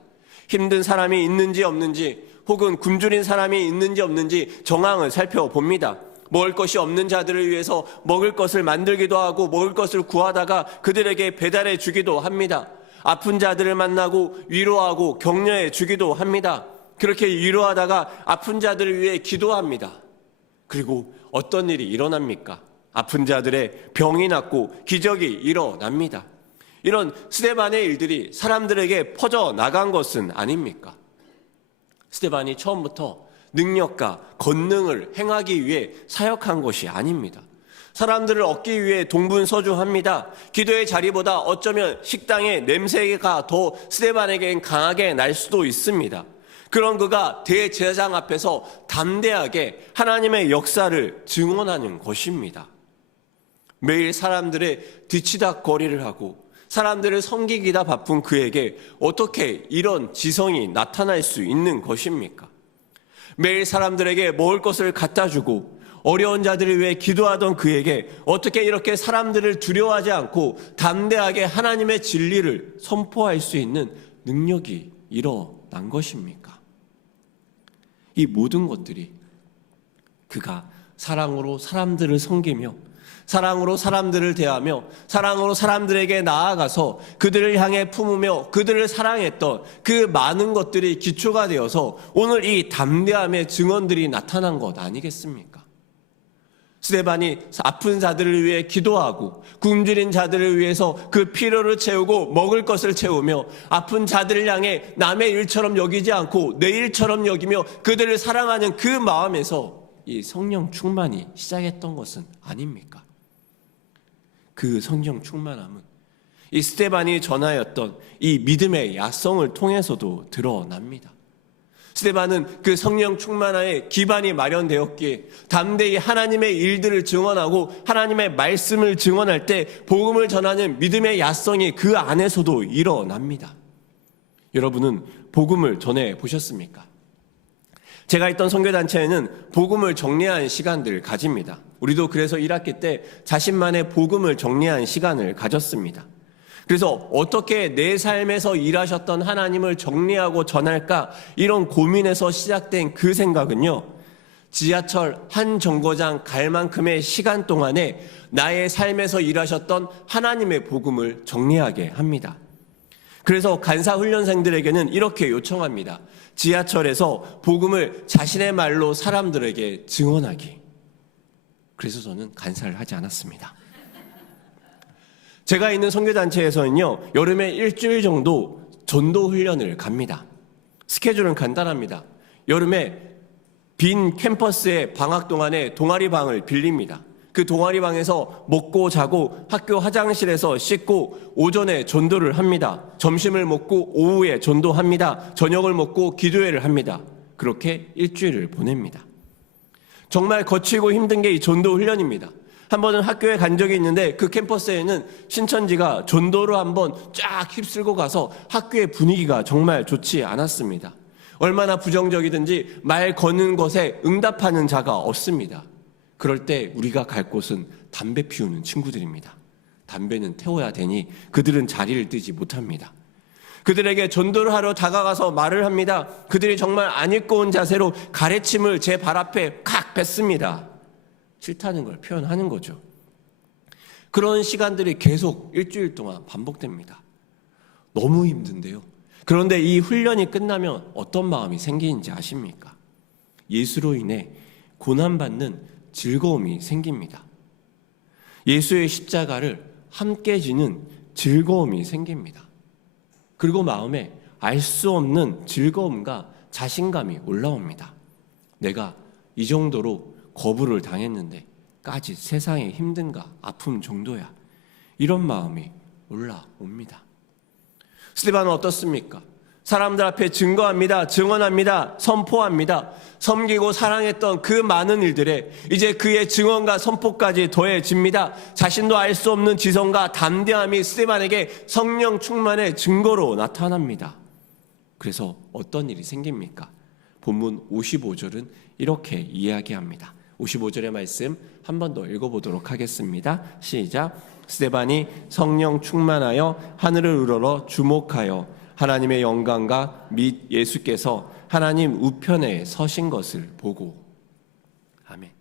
힘든 사람이 있는지 없는지 혹은 굶주린 사람이 있는지 없는지 정황을 살펴봅니다. 먹을 것이 없는 자들을 위해서 먹을 것을 만들기도 하고 먹을 것을 구하다가 그들에게 배달해 주기도 합니다. 아픈 자들을 만나고 위로하고 격려해 주기도 합니다. 그렇게 위로하다가 아픈 자들을 위해 기도합니다. 그리고 어떤 일이 일어납니까? 아픈 자들의 병이 낫고 기적이 일어납니다. 이런 스데반의 일들이 사람들에게 퍼져나간 것은 아닙니까? 스데반이 처음부터 능력과 권능을 행하기 위해 사역한 것이 아닙니다. 사람들을 얻기 위해 동분서주합니다. 기도의 자리보다 어쩌면 식당의 냄새가 더 스데반에겐 강하게 날 수도 있습니다. 그런 그가 대제사장 앞에서 담대하게 하나님의 역사를 증언하는 것입니다. 매일 사람들의 뒤치다거리를 하고 사람들을 섬기기다 바쁜 그에게 어떻게 이런 지성이 나타날 수 있는 것입니까? 매일 사람들에게 먹을 것을 갖다 주고 어려운 자들을 위해 기도하던 그에게 어떻게 이렇게 사람들을 두려워하지 않고 담대하게 하나님의 진리를 선포할 수 있는 능력이 일어난 것입니까? 이 모든 것들이 그가 사랑으로 사람들을 섬기며 사랑으로 사람들을 대하며 사랑으로 사람들에게 나아가서 그들을 향해 품으며 그들을 사랑했던 그 많은 것들이 기초가 되어서 오늘 이 담대함의 증언들이 나타난 것 아니겠습니까? 스데반이 아픈 자들을 위해 기도하고 굶주린 자들을 위해서 그 필요를 채우고 먹을 것을 채우며 아픈 자들을 향해 남의 일처럼 여기지 않고 내 일처럼 여기며 그들을 사랑하는 그 마음에서 이 성령 충만이 시작했던 것은 아닙니까? 그 성령 충만함은 이 스데반이 전하였던 이 믿음의 야성을 통해서도 드러납니다. 스데반은 그 성령 충만함의 기반이 마련되었기에 담대히 하나님의 일들을 증언하고 하나님의 말씀을 증언할 때 복음을 전하는 믿음의 야성이 그 안에서도 일어납니다. 여러분은 복음을 전해 보셨습니까? 제가 있던 선교단체에는 복음을 정리하는 시간들을 가집니다. 우리도 그래서 1학기 때 자신만의 복음을 정리하는 시간을 가졌습니다. 그래서 어떻게 내 삶에서 일하셨던 하나님을 정리하고 전할까 이런 고민에서 시작된 그 생각은요, 지하철 한 정거장 갈 만큼의 시간 동안에 나의 삶에서 일하셨던 하나님의 복음을 정리하게 합니다. 그래서 간사 훈련생들에게는 이렇게 요청합니다. 지하철에서 복음을 자신의 말로 사람들에게 증언하기. 그래서 저는 간사를 하지 않았습니다. 제가 있는 선교단체에서는요, 여름에 일주일 정도 전도 훈련을 갑니다. 스케줄은 간단합니다. 여름에 빈 캠퍼스의 방학 동안에 동아리방을 빌립니다. 그 동아리방에서 먹고 자고 학교 화장실에서 씻고 오전에 전도를 합니다. 점심을 먹고 오후에 전도합니다. 저녁을 먹고 기도회를 합니다. 그렇게 일주일을 보냅니다. 정말 거칠고 힘든 게 이 전도 훈련입니다. 한 번은 학교에 간 적이 있는데 그 캠퍼스에는 신천지가 전도로 한번 쫙 휩쓸고 가서 학교의 분위기가 정말 좋지 않았습니다. 얼마나 부정적이든지 말 거는 것에 응답하는 자가 없습니다. 그럴 때 우리가 갈 곳은 담배 피우는 친구들입니다. 담배는 태워야 되니 그들은 자리를 뜨지 못합니다. 그들에게 전도를 하러 다가가서 말을 합니다. 그들이 정말 안 입고 온 자세로 가래침을 제 발 앞에 칵 뱉습니다. 싫다는 걸 표현하는 거죠. 그런 시간들이 계속 일주일 동안 반복됩니다. 너무 힘든데요. 그런데 이 훈련이 끝나면 어떤 마음이 생기는지 아십니까? 예수로 인해 고난받는 즐거움이 생깁니다. 예수의 십자가를 함께 지는 즐거움이 생깁니다. 그리고 마음에 알 수 없는 즐거움과 자신감이 올라옵니다. 내가 이 정도로 거부를 당했는데까지 세상의 힘든가 아픔 정도야. 이런 마음이 올라옵니다. 스데반은 어떻습니까? 사람들 앞에 증거합니다. 증언합니다. 선포합니다. 섬기고 사랑했던 그 많은 일들에 이제 그의 증언과 선포까지 더해집니다. 자신도 알 수 없는 지성과 담대함이 스데반에게 성령 충만의 증거로 나타납니다. 그래서 어떤 일이 생깁니까? 본문 55절은 이렇게 이야기합니다. 55절의 말씀 한 번 더 읽어보도록 하겠습니다. 시작. 스데반이 성령 충만하여 하늘을 우러러 주목하여 하나님의 영광과 및 예수께서 하나님 우편에 서신 것을 보고. 아멘.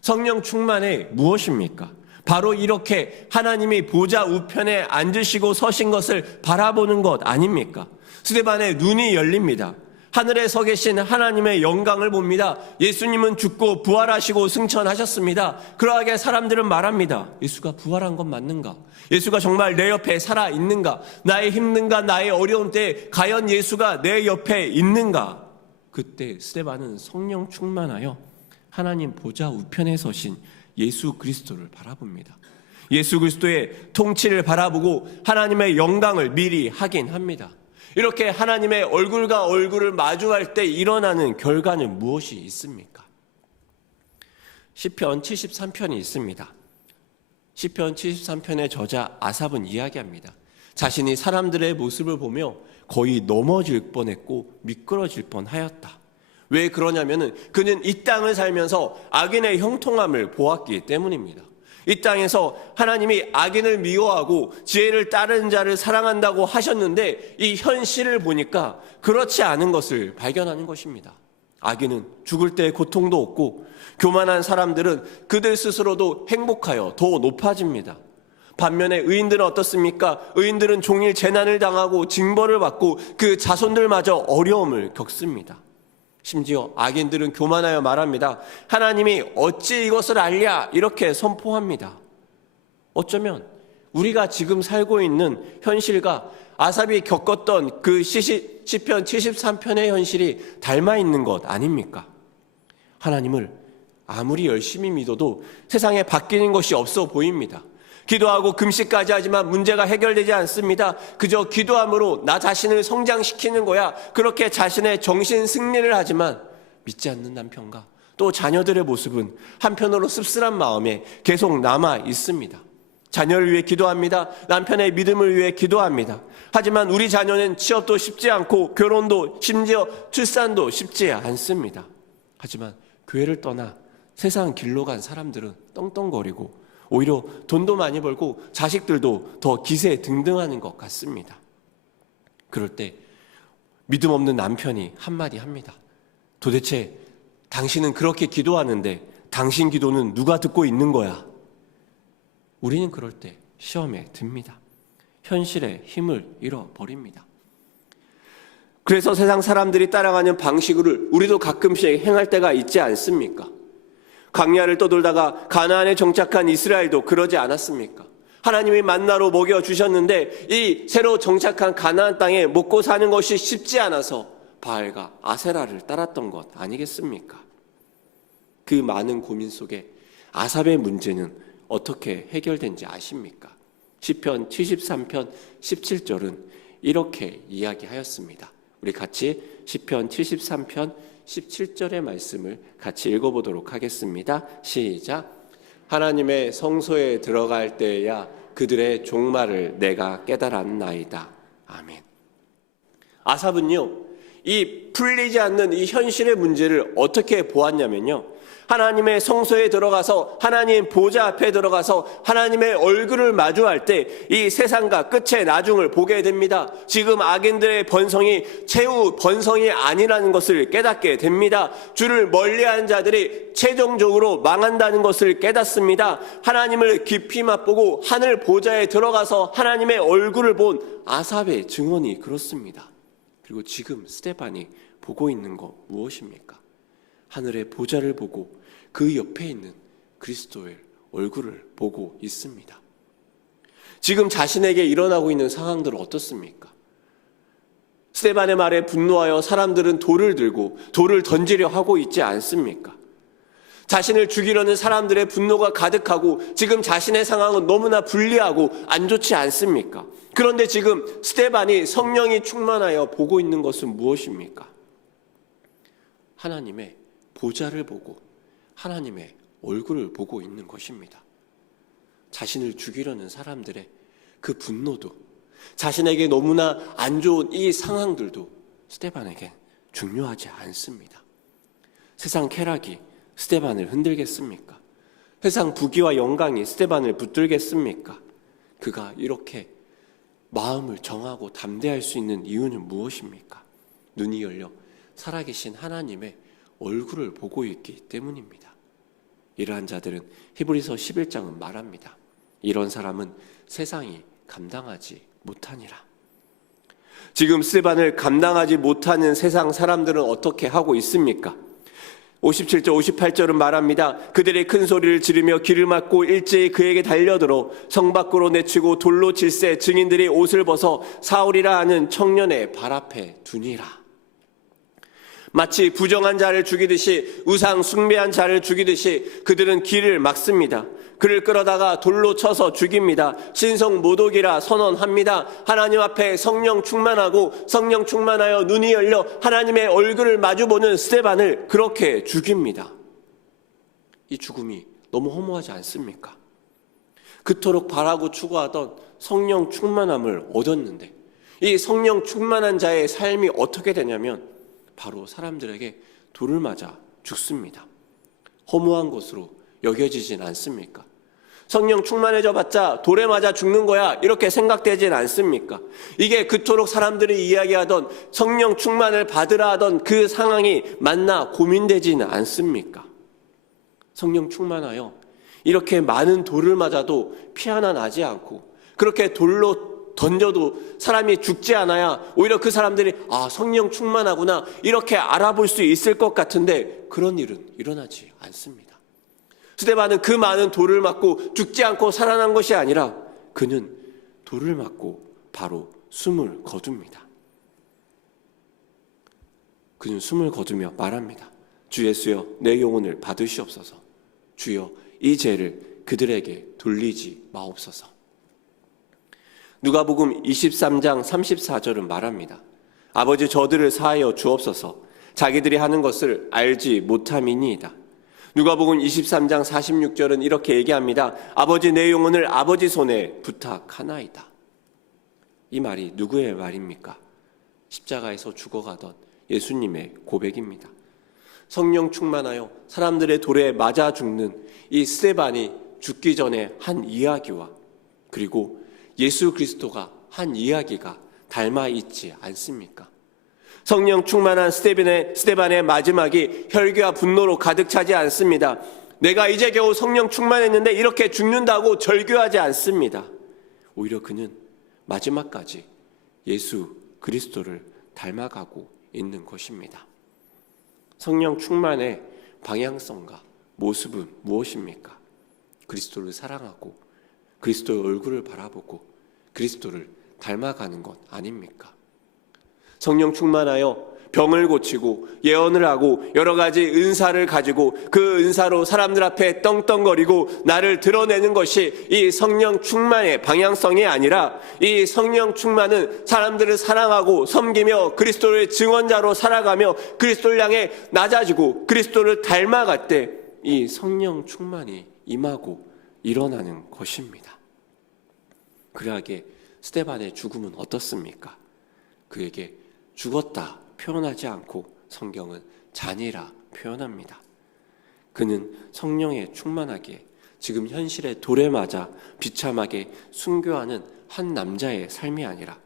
성령 충만이 무엇입니까? 바로 이렇게 하나님이 보좌 우편에 앉으시고 서신 것을 바라보는 것 아닙니까? 스데반의 눈이 열립니다. 하늘에 서 계신 하나님의 영광을 봅니다. 예수님은 죽고 부활하시고 승천하셨습니다. 그러하게 사람들은 말합니다. 예수가 부활한 건 맞는가? 예수가 정말 내 옆에 살아있는가? 나의 힘든가 나의 어려운 때에 과연 예수가 내 옆에 있는가? 그때 스데반은 성령 충만하여 하나님 보좌 우편에 서신 예수 그리스도를 바라봅니다. 예수 그리스도의 통치를 바라보고 하나님의 영광을 미리 확인합니다. 이렇게 하나님의 얼굴과 얼굴을 마주할 때 일어나는 결과는 무엇이 있습니까? 시편 73편이 있습니다. 시편 73편의 저자 아삽은 이야기합니다. 자신이 사람들의 모습을 보며 거의 넘어질 뻔했고 미끄러질 뻔하였다. 왜 그러냐면은 그는 이 땅을 살면서 악인의 형통함을 보았기 때문입니다. 이 땅에서 하나님이 악인을 미워하고 지혜를 따르는 자를 사랑한다고 하셨는데 이 현실을 보니까 그렇지 않은 것을 발견하는 것입니다. 악인은 죽을 때 고통도 없고 교만한 사람들은 그들 스스로도 행복하여 더 높아집니다. 반면에 의인들은 어떻습니까? 의인들은 종일 재난을 당하고 징벌을 받고 그 자손들마저 어려움을 겪습니다. 심지어 악인들은 교만하여 말합니다. 하나님이 어찌 이것을 알랴 이렇게 선포합니다. 어쩌면 우리가 지금 살고 있는 현실과 아삽이 겪었던 그 시편 73편의 현실이 닮아 있는 것 아닙니까? 하나님을 아무리 열심히 믿어도 세상에 바뀌는 것이 없어 보입니다. 기도하고 금식까지 하지만 문제가 해결되지 않습니다. 그저 기도함으로 나 자신을 성장시키는 거야. 그렇게 자신의 정신 승리를 하지만 믿지 않는 남편과 또 자녀들의 모습은 한편으로 씁쓸한 마음에 계속 남아 있습니다. 자녀를 위해 기도합니다. 남편의 믿음을 위해 기도합니다. 하지만 우리 자녀는 취업도 쉽지 않고 결혼도 심지어 출산도 쉽지 않습니다. 하지만 교회를 떠나 세상 길로 간 사람들은 떵떵거리고 오히려 돈도 많이 벌고 자식들도 더 기세등등하는 것 같습니다. 그럴 때 믿음 없는 남편이 한마디 합니다. 도대체 당신은 그렇게 기도하는데 당신 기도는 누가 듣고 있는 거야? 우리는 그럴 때 시험에 듭니다. 현실의 힘을 잃어버립니다. 그래서 세상 사람들이 따라가는 방식을 우리도 가끔씩 행할 때가 있지 않습니까? 광야를 떠돌다가 가나안에 정착한 이스라엘도 그러지 않았습니까? 하나님이 만나로 먹여주셨는데 이 새로 정착한 가나안 땅에 먹고 사는 것이 쉽지 않아서 바알과 아세라를 따랐던 것 아니겠습니까? 그 많은 고민 속에 아삽의 문제는 어떻게 해결된지 아십니까? 시편 73편 17절은 이렇게 이야기하였습니다. 우리 같이 시편 73편 17절의 말씀을 같이 읽어보도록 하겠습니다. 시작. 하나님의 성소에 들어갈 때야 그들의 종말을 내가 깨달았나이다. 아멘. 아삽은요, 이 풀리지 않는 이 현실의 문제를 어떻게 보았냐면요, 하나님의 성소에 들어가서 하나님 보좌 앞에 들어가서 하나님의 얼굴을 마주할 때 이 세상과 끝의 나중을 보게 됩니다. 지금 악인들의 번성이 최후 번성이 아니라는 것을 깨닫게 됩니다. 주를 멀리하는 자들이 최종적으로 망한다는 것을 깨닫습니다. 하나님을 깊이 맛보고 하늘 보좌에 들어가서 하나님의 얼굴을 본 아삽의 증언이 그렇습니다. 그리고 지금 스데반이 보고 있는 거 무엇입니까? 하늘의 보좌를 보고 그 옆에 있는 그리스도의 얼굴을 보고 있습니다. 지금 자신에게 일어나고 있는 상황들은 어떻습니까? 스데반의 말에 분노하여 사람들은 돌을 들고 돌을 던지려 하고 있지 않습니까? 자신을 죽이려는 사람들의 분노가 가득하고 지금 자신의 상황은 너무나 불리하고 안 좋지 않습니까? 그런데 지금 스데반이 성령이 충만하여 보고 있는 것은 무엇입니까? 하나님의 보좌를 보고 하나님의 얼굴을 보고 있는 것입니다. 자신을 죽이려는 사람들의 그 분노도, 자신에게 너무나 안 좋은 이 상황들도 스데반에게 중요하지 않습니다. 세상 쾌락이 스데반을 흔들겠습니까? 세상 부귀와 영광이 스데반을 붙들겠습니까? 그가 이렇게 마음을 정하고 담대할 수 있는 이유는 무엇입니까? 눈이 열려 살아계신 하나님의 얼굴을 보고 있기 때문입니다. 이러한 자들은 히브리서 11장은 말합니다. 이런 사람은 세상이 감당하지 못하니라. 지금 스데반을 감당하지 못하는 세상 사람들은 어떻게 하고 있습니까? 57절 58절은 말합니다. 그들이 큰 소리를 지르며 귀를 막고 일제히 그에게 달려들어 성 밖으로 내치고 돌로 질세 증인들이 옷을 벗어 사울이라 하는 청년의 발 앞에 두니라. 마치 부정한 자를 죽이듯이, 우상 숭배한 자를 죽이듯이 그들은 길을 막습니다. 그를 끌어다가 돌로 쳐서 죽입니다. 신성 모독이라 선언합니다. 하나님 앞에 성령 충만하고 성령 충만하여 눈이 열려 하나님의 얼굴을 마주보는 스데반을 그렇게 죽입니다. 이 죽음이 너무 허무하지 않습니까? 그토록 바라고 추구하던 성령 충만함을 얻었는데 이 성령 충만한 자의 삶이 어떻게 되냐면 바로 사람들에게 돌을 맞아 죽습니다. 허무한 것으로 여겨지진 않습니까? 성령 충만해져 봤자 돌에 맞아 죽는 거야 이렇게 생각되진 않습니까? 이게 그토록 사람들이 이야기하던 성령 충만을 받으라 하던 그 상황이 맞나 고민되지는 않습니까? 성령 충만하여 이렇게 많은 돌을 맞아도 피 하나 나지 않고 그렇게 돌로 던져도 사람이 죽지 않아야 오히려 그 사람들이 성령 충만하구나 이렇게 알아볼 수 있을 것 같은데 그런 일은 일어나지 않습니다. 스데반은 그 많은 돌을 맞고 죽지 않고 살아난 것이 아니라 그는 돌을 맞고 바로 숨을 거둡니다. 그는 숨을 거두며 말합니다. 주 예수여 내 영혼을 받으시옵소서. 주여 이 죄를 그들에게 돌리지 마옵소서. 누가복음 23장 34절은 말합니다. 아버지 저들을 사하여 주옵소서. 자기들이 하는 것을 알지 못함이니이다. 누가복음 23장 46절은 이렇게 얘기합니다. 아버지 내 영혼을 아버지 손에 부탁하나이다. 이 말이 누구의 말입니까? 십자가에서 죽어가던 예수님의 고백입니다. 성령 충만하여 사람들의 돌에 맞아 죽는 이 스데반이 죽기 전에 한 이야기와 그리고 예수 그리스도가 한 이야기가 닮아 있지 않습니까? 성령 충만한 스데반의 마지막이 혈기와 분노로 가득 차지 않습니다. 내가 이제 겨우 성령 충만했는데 이렇게 죽는다고 절규하지 않습니다. 오히려 그는 마지막까지 예수 그리스도를 닮아가고 있는 것입니다. 성령 충만의 방향성과 모습은 무엇입니까? 그리스도를 사랑하고 그리스도의 얼굴을 바라보고 그리스도를 닮아가는 것 아닙니까? 성령 충만하여 병을 고치고 예언을 하고 여러 가지 은사를 가지고 그 은사로 사람들 앞에 떵떵거리고 나를 드러내는 것이 이 성령 충만의 방향성이 아니라, 이 성령 충만은 사람들을 사랑하고 섬기며 그리스도의 증언자로 살아가며 그리스도를 향해 낮아지고 그리스도를 닮아갈 때 이 성령 충만이 임하고 일어나는 것입니다. 그러하게 스데반의 죽음은 어떻습니까? 그에게 죽었다 표현하지 않고 성경은 잔이라 표현합니다. 그는 성령에 충만하게 지금 현실의 돌에 맞아 비참하게 순교하는 한 남자의 삶이 아니라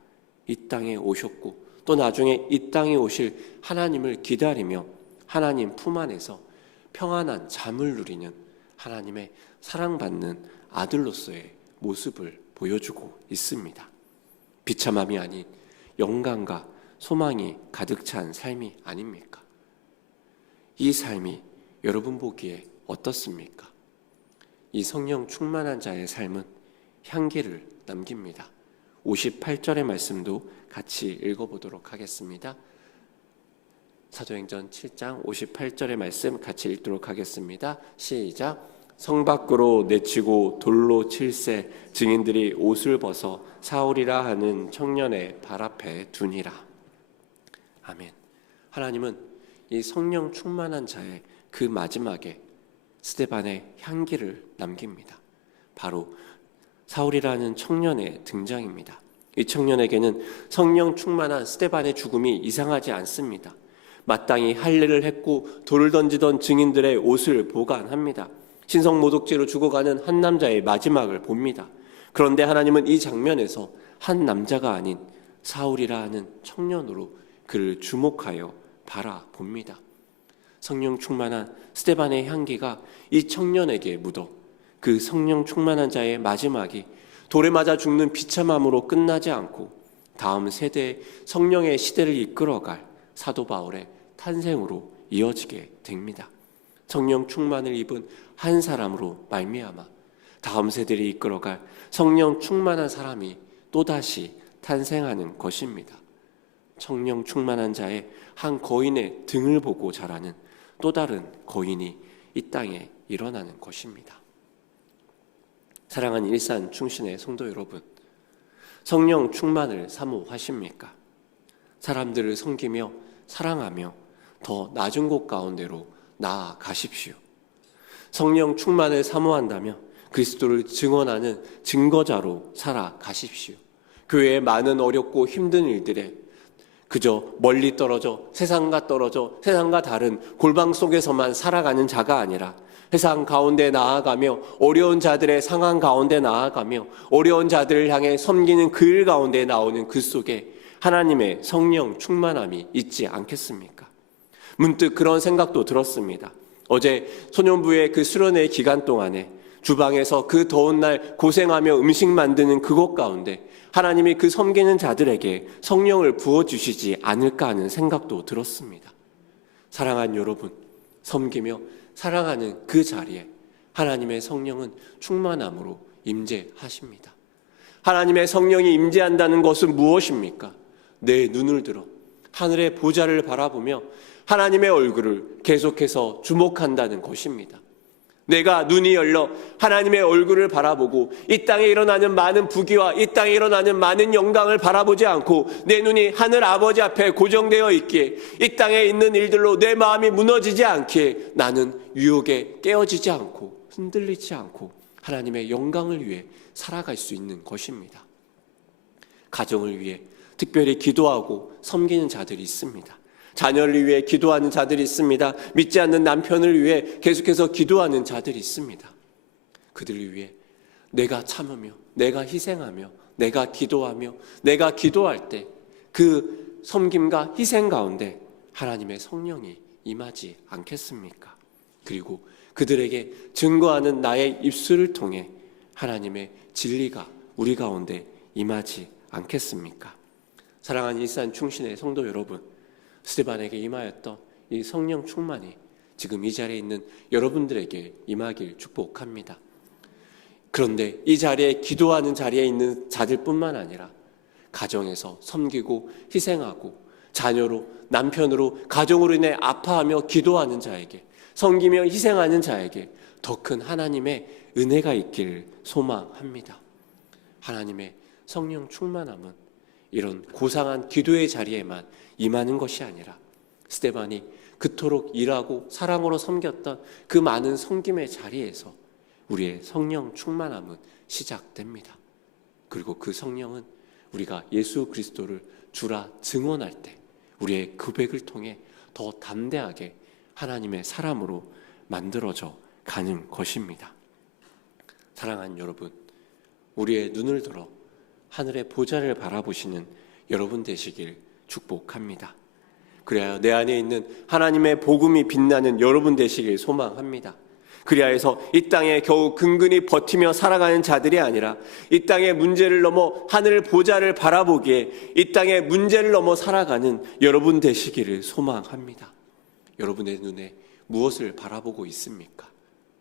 이 땅에 오셨고 또 나중에 이 땅에 오실 하나님을 기다리며 하나님 품 안에서 평안한 잠을 누리는 하나님의 사랑받는 아들로서의 모습을 보여주고 있습니다. 비참함이 아닌 영광과 소망이 가득 찬 삶이 아닙니까? 이 삶이 여러분 보기에 어떻습니까? 이 성령 충만한 자의 삶은 향기를 남깁니다. 58절의 말씀도 같이 읽어보도록 하겠습니다. 사도행전 7장 58절의 말씀 같이 읽도록 하겠습니다. 시작. 성 밖으로 내치고 돌로 칠세 증인들이 옷을 벗어 사울이라 하는 청년의 발 앞에 두니라. 아멘. 하나님은 이 성령 충만한 자의 그 마지막에 스데반의 향기를 남깁니다. 바로 사울이라는 청년의 등장입니다. 이 청년에게는 성령 충만한 스데반의 죽음이 이상하지 않습니다. 마땅히 할 일을 했고 돌을 던지던 증인들의 옷을 보관합니다. 신성모독죄로 죽어가는 한 남자의 마지막을 봅니다. 그런데 하나님은 이 장면에서 한 남자가 아닌 사울이라 하는 청년으로 그를 주목하여 바라봅니다. 성령 충만한 스데반의 향기가 이 청년에게 묻어 그 성령 충만한 자의 마지막이 돌에 맞아 죽는 비참함으로 끝나지 않고 다음 세대의 성령의 시대를 이끌어갈 사도 바울의 탄생으로 이어지게 됩니다. 성령 충만을 입은 한 사람으로 말미암아 다음 세대를 이끌어갈 성령 충만한 사람이 또다시 탄생하는 것입니다. 성령 충만한 자의 한 거인의 등을 보고 자라는 또 다른 거인이 이 땅에 일어나는 것입니다. 사랑하는 일산 충신의 성도 여러분, 성령 충만을 사모하십니까? 사람들을 섬기며 사랑하며 더 낮은 곳 가운데로 나아가십시오. 성령 충만을 사모한다면 그리스도를 증언하는 증거자로 살아가십시오. 교회의 많은 어렵고 힘든 일들에 그저 멀리 떨어져 세상과 다른 골방 속에서만 살아가는 자가 아니라 세상 가운데 나아가며 어려운 자들의 상황 가운데 나아가며 어려운 자들을 향해 섬기는 그 일 가운데 나오는 그 속에 하나님의 성령 충만함이 있지 않겠습니까? 문득 그런 생각도 들었습니다. 어제 소년부의 그 수련회 기간 동안에 주방에서 그 더운 날 고생하며 음식 만드는 그곳 가운데 하나님이 그 섬기는 자들에게 성령을 부어주시지 않을까 하는 생각도 들었습니다. 사랑하는 여러분, 섬기며 사랑하는 그 자리에 하나님의 성령은 충만함으로 임재하십니다. 하나님의 성령이 임재한다는 것은 무엇입니까? 내 눈을 들어 하늘의 보좌를 바라보며 하나님의 얼굴을 계속해서 주목한다는 것입니다. 내가 눈이 열려 하나님의 얼굴을 바라보고 이 땅에 일어나는 많은 부귀와 이 땅에 일어나는 많은 영광을 바라보지 않고 내 눈이 하늘 아버지 앞에 고정되어 있기에 이 땅에 있는 일들로 내 마음이 무너지지 않기에 나는 유혹에 깨어지지 않고 흔들리지 않고 하나님의 영광을 위해 살아갈 수 있는 것입니다. 가정을 위해 특별히 기도하고 섬기는 자들이 있습니다. 자녀를 위해 기도하는 자들이 있습니다. 믿지 않는 남편을 위해 계속해서 기도하는 자들이 있습니다. 그들을 위해 내가 참으며 내가 희생하며 내가 기도하며 내가 기도할 때 그 섬김과 희생 가운데 하나님의 성령이 임하지 않겠습니까? 그리고 그들에게 증거하는 나의 입술을 통해 하나님의 진리가 우리 가운데 임하지 않겠습니까? 사랑하는 일산 충신의 성도 여러분, 스데반에게 임하였던 이 성령 충만이 지금 이 자리에 있는 여러분들에게 임하길 축복합니다. 그런데 이 자리에 기도하는 자리에 있는 자들뿐만 아니라 가정에서 섬기고 희생하고 자녀로, 남편으로, 가정으로 인해 아파하며 기도하는 자에게, 섬기며 희생하는 자에게 더 큰 하나님의 은혜가 있길 소망합니다. 하나님의 성령 충만함은 이런 고상한 기도의 자리에만 임하는 것이 아니라 스데반이 그토록 일하고 사랑으로 섬겼던 그 많은 섬김의 자리에서 우리의 성령 충만함은 시작됩니다. 그리고 그 성령은 우리가 예수 그리스도를 주라 증언할 때 우리의 고백을 통해 더 담대하게 하나님의 사람으로 만들어져 가는 것입니다. 사랑하는 여러분, 우리의 눈을 들어 하늘의 보좌를 바라보시는 여러분 되시길 축복합니다. 그래야 내 안에 있는 하나님의 복음이 빛나는 여러분 되시길 소망합니다. 그리하여서 이 땅에 겨우 근근히 버티며 살아가는 자들이 아니라 이 땅의 문제를 넘어 하늘 보좌를 바라보기에 이 땅의 문제를 넘어 살아가는 여러분 되시기를 소망합니다. 여러분의 눈에 무엇을 바라보고 있습니까?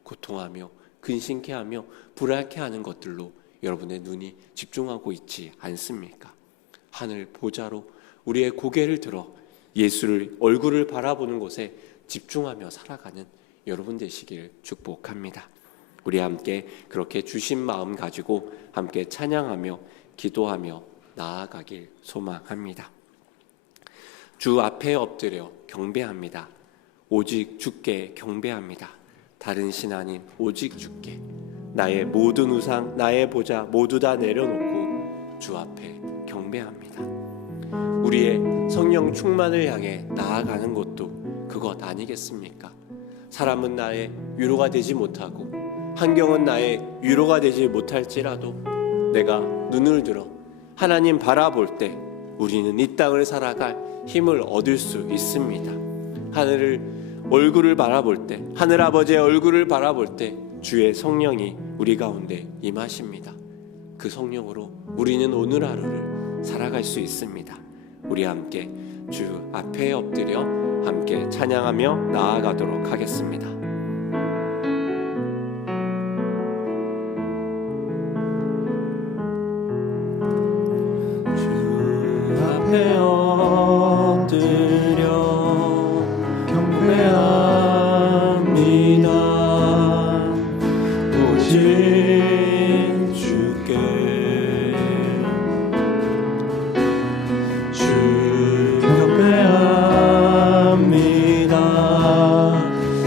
고통하며 근심케하며 불안케하는 것들로 여러분의 눈이 집중하고 있지 않습니까? 하늘 보좌로 우리의 고개를 들어 예수를 얼굴을 바라보는 곳에 집중하며 살아가는 여러분 되시길 축복합니다. 우리 함께 그렇게 주신 마음 가지고 함께 찬양하며 기도하며 나아가길 소망합니다. 주 앞에 엎드려 경배합니다. 오직 주께 경배합니다. 다른 신 아닌 오직 주께. 나의 모든 우상, 나의 보좌 모두 다 내려놓고 주 앞에 경배합니다. 우리의 성령 충만을 향해 나아가는 것도 그것 아니겠습니까? 사람은 나의 위로가 되지 못하고 환경은 나의 위로가 되지 못할지라도 내가 눈을 들어 하나님 바라볼 때 우리는 이 땅을 살아갈 힘을 얻을 수 있습니다. 얼굴을 바라볼 때, 하늘 아버지의 얼굴을 바라볼 때 주의 성령이 우리 가운데 임하십니다. 그 성령으로 우리는 오늘 하루를 살아갈 수 있습니다. 우리 함께 주 앞에 엎드려 함께 찬양하며 나아가도록 하겠습니다. 주 앞에 엎드려 경배합니다. 오직 주께 주 경배합니다.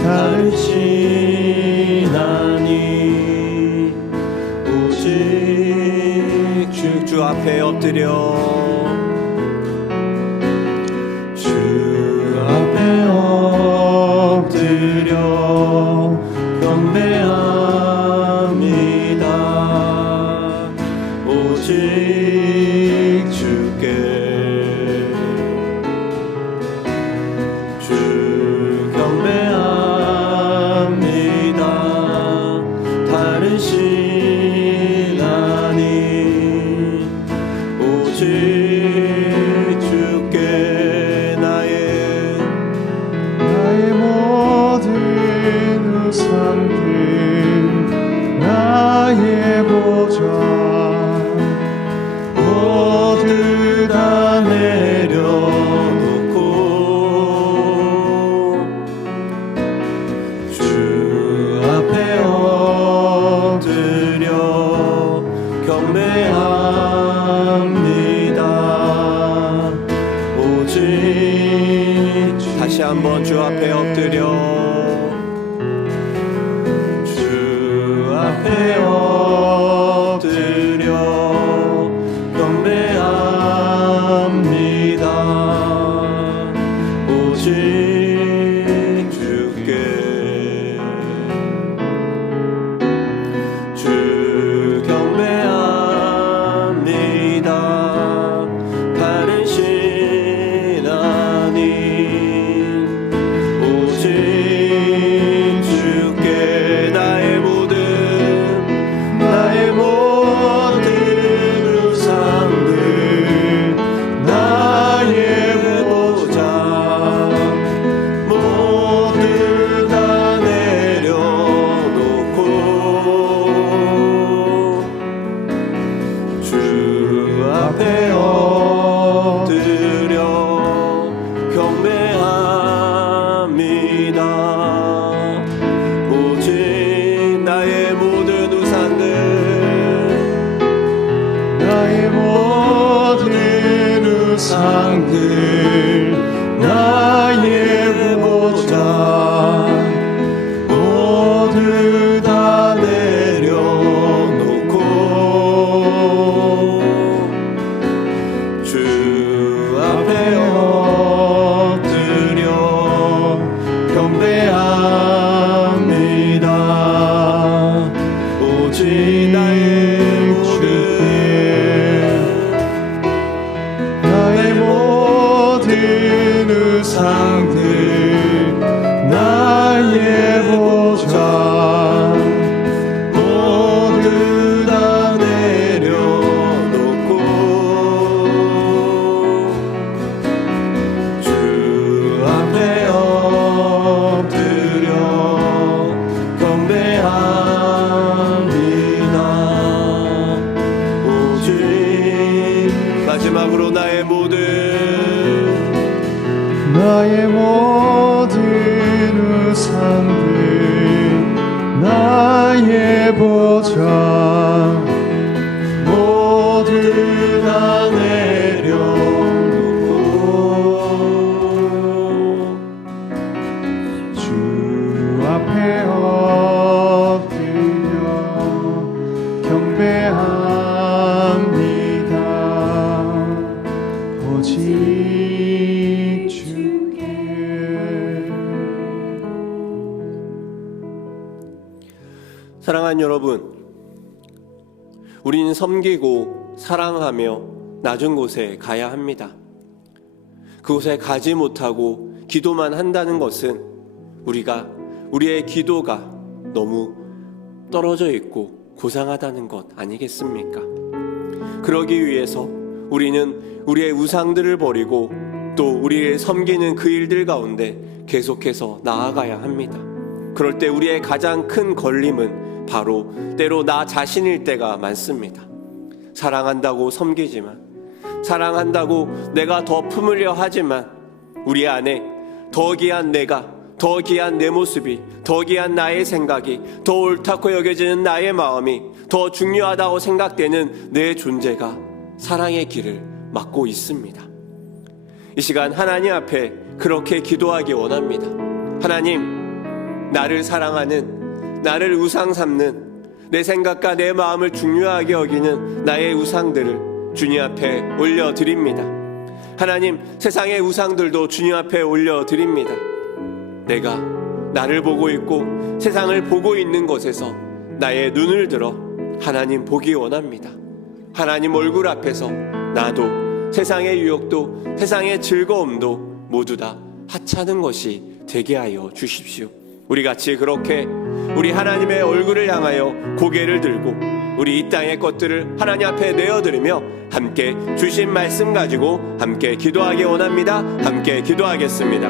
다른 신 아니 오직 주 앞에 엎드려 경배합니다. 오직 주께 주 경배합니다. 다른 신 아니 오직 주께 나의 모든 우상들 우상들 나의 보좌 모두 다 내려놓고 주 앞에 엎드려 경배합니다. 오직 나의 모든 우상들 나의 보좌 모두 다 내려놓고 주 앞에 엎드려 경배합니다. 오직 마지막으로 나의 모든 우상들 나의 보좌 모두 다 내려놓고 주 앞에 엎드려 경배합니다. 오직 사랑하는 여러분, 우리는 섬기고 사랑하며 낮은 곳에 가야 합니다. 그곳에 가지 못하고 기도만 한다는 것은 우리의 기도가 너무 떨어져 있고 고상하다는 것 아니겠습니까? 그러기 위해서 우리는 우리의 우상들을 버리고 또 우리를 섬기는 그 일들 가운데 계속해서 나아가야 합니다. 그럴 때 우리의 가장 큰 걸림은 바로 때로 나 자신일 때가 많습니다. 사랑한다고 섬기지만, 사랑한다고 내가 더 품으려 하지만 우리 안에 더 귀한 내가, 더 귀한 내 모습이, 더 귀한 나의 생각이, 더 옳다고 여겨지는 나의 마음이, 더 중요하다고 생각되는 내 존재가 사랑의 길을 막고 있습니다. 이 시간 하나님 앞에 그렇게 기도하기 원합니다. 하나님, 나를 사랑하는, 나를 우상 삼는, 내 생각과 내 마음을 중요하게 여기는 나의 우상들을 주님 앞에 올려드립니다. 하나님, 세상의 우상들도 주님 앞에 올려드립니다. 내가 나를 보고 있고 세상을 보고 있는 곳에서 나의 눈을 들어 하나님 보기 원합니다. 하나님 얼굴 앞에서 나도 세상의 유혹도 세상의 즐거움도 모두 다 하찮은 것이 되게 하여 주십시오. 우리 같이 그렇게 우리 하나님의 얼굴을 향하여 고개를 들고 우리 이 땅의 것들을 하나님 앞에 내어드리며 함께 주신 말씀 가지고 함께 기도하기 원합니다. 함께 기도하겠습니다.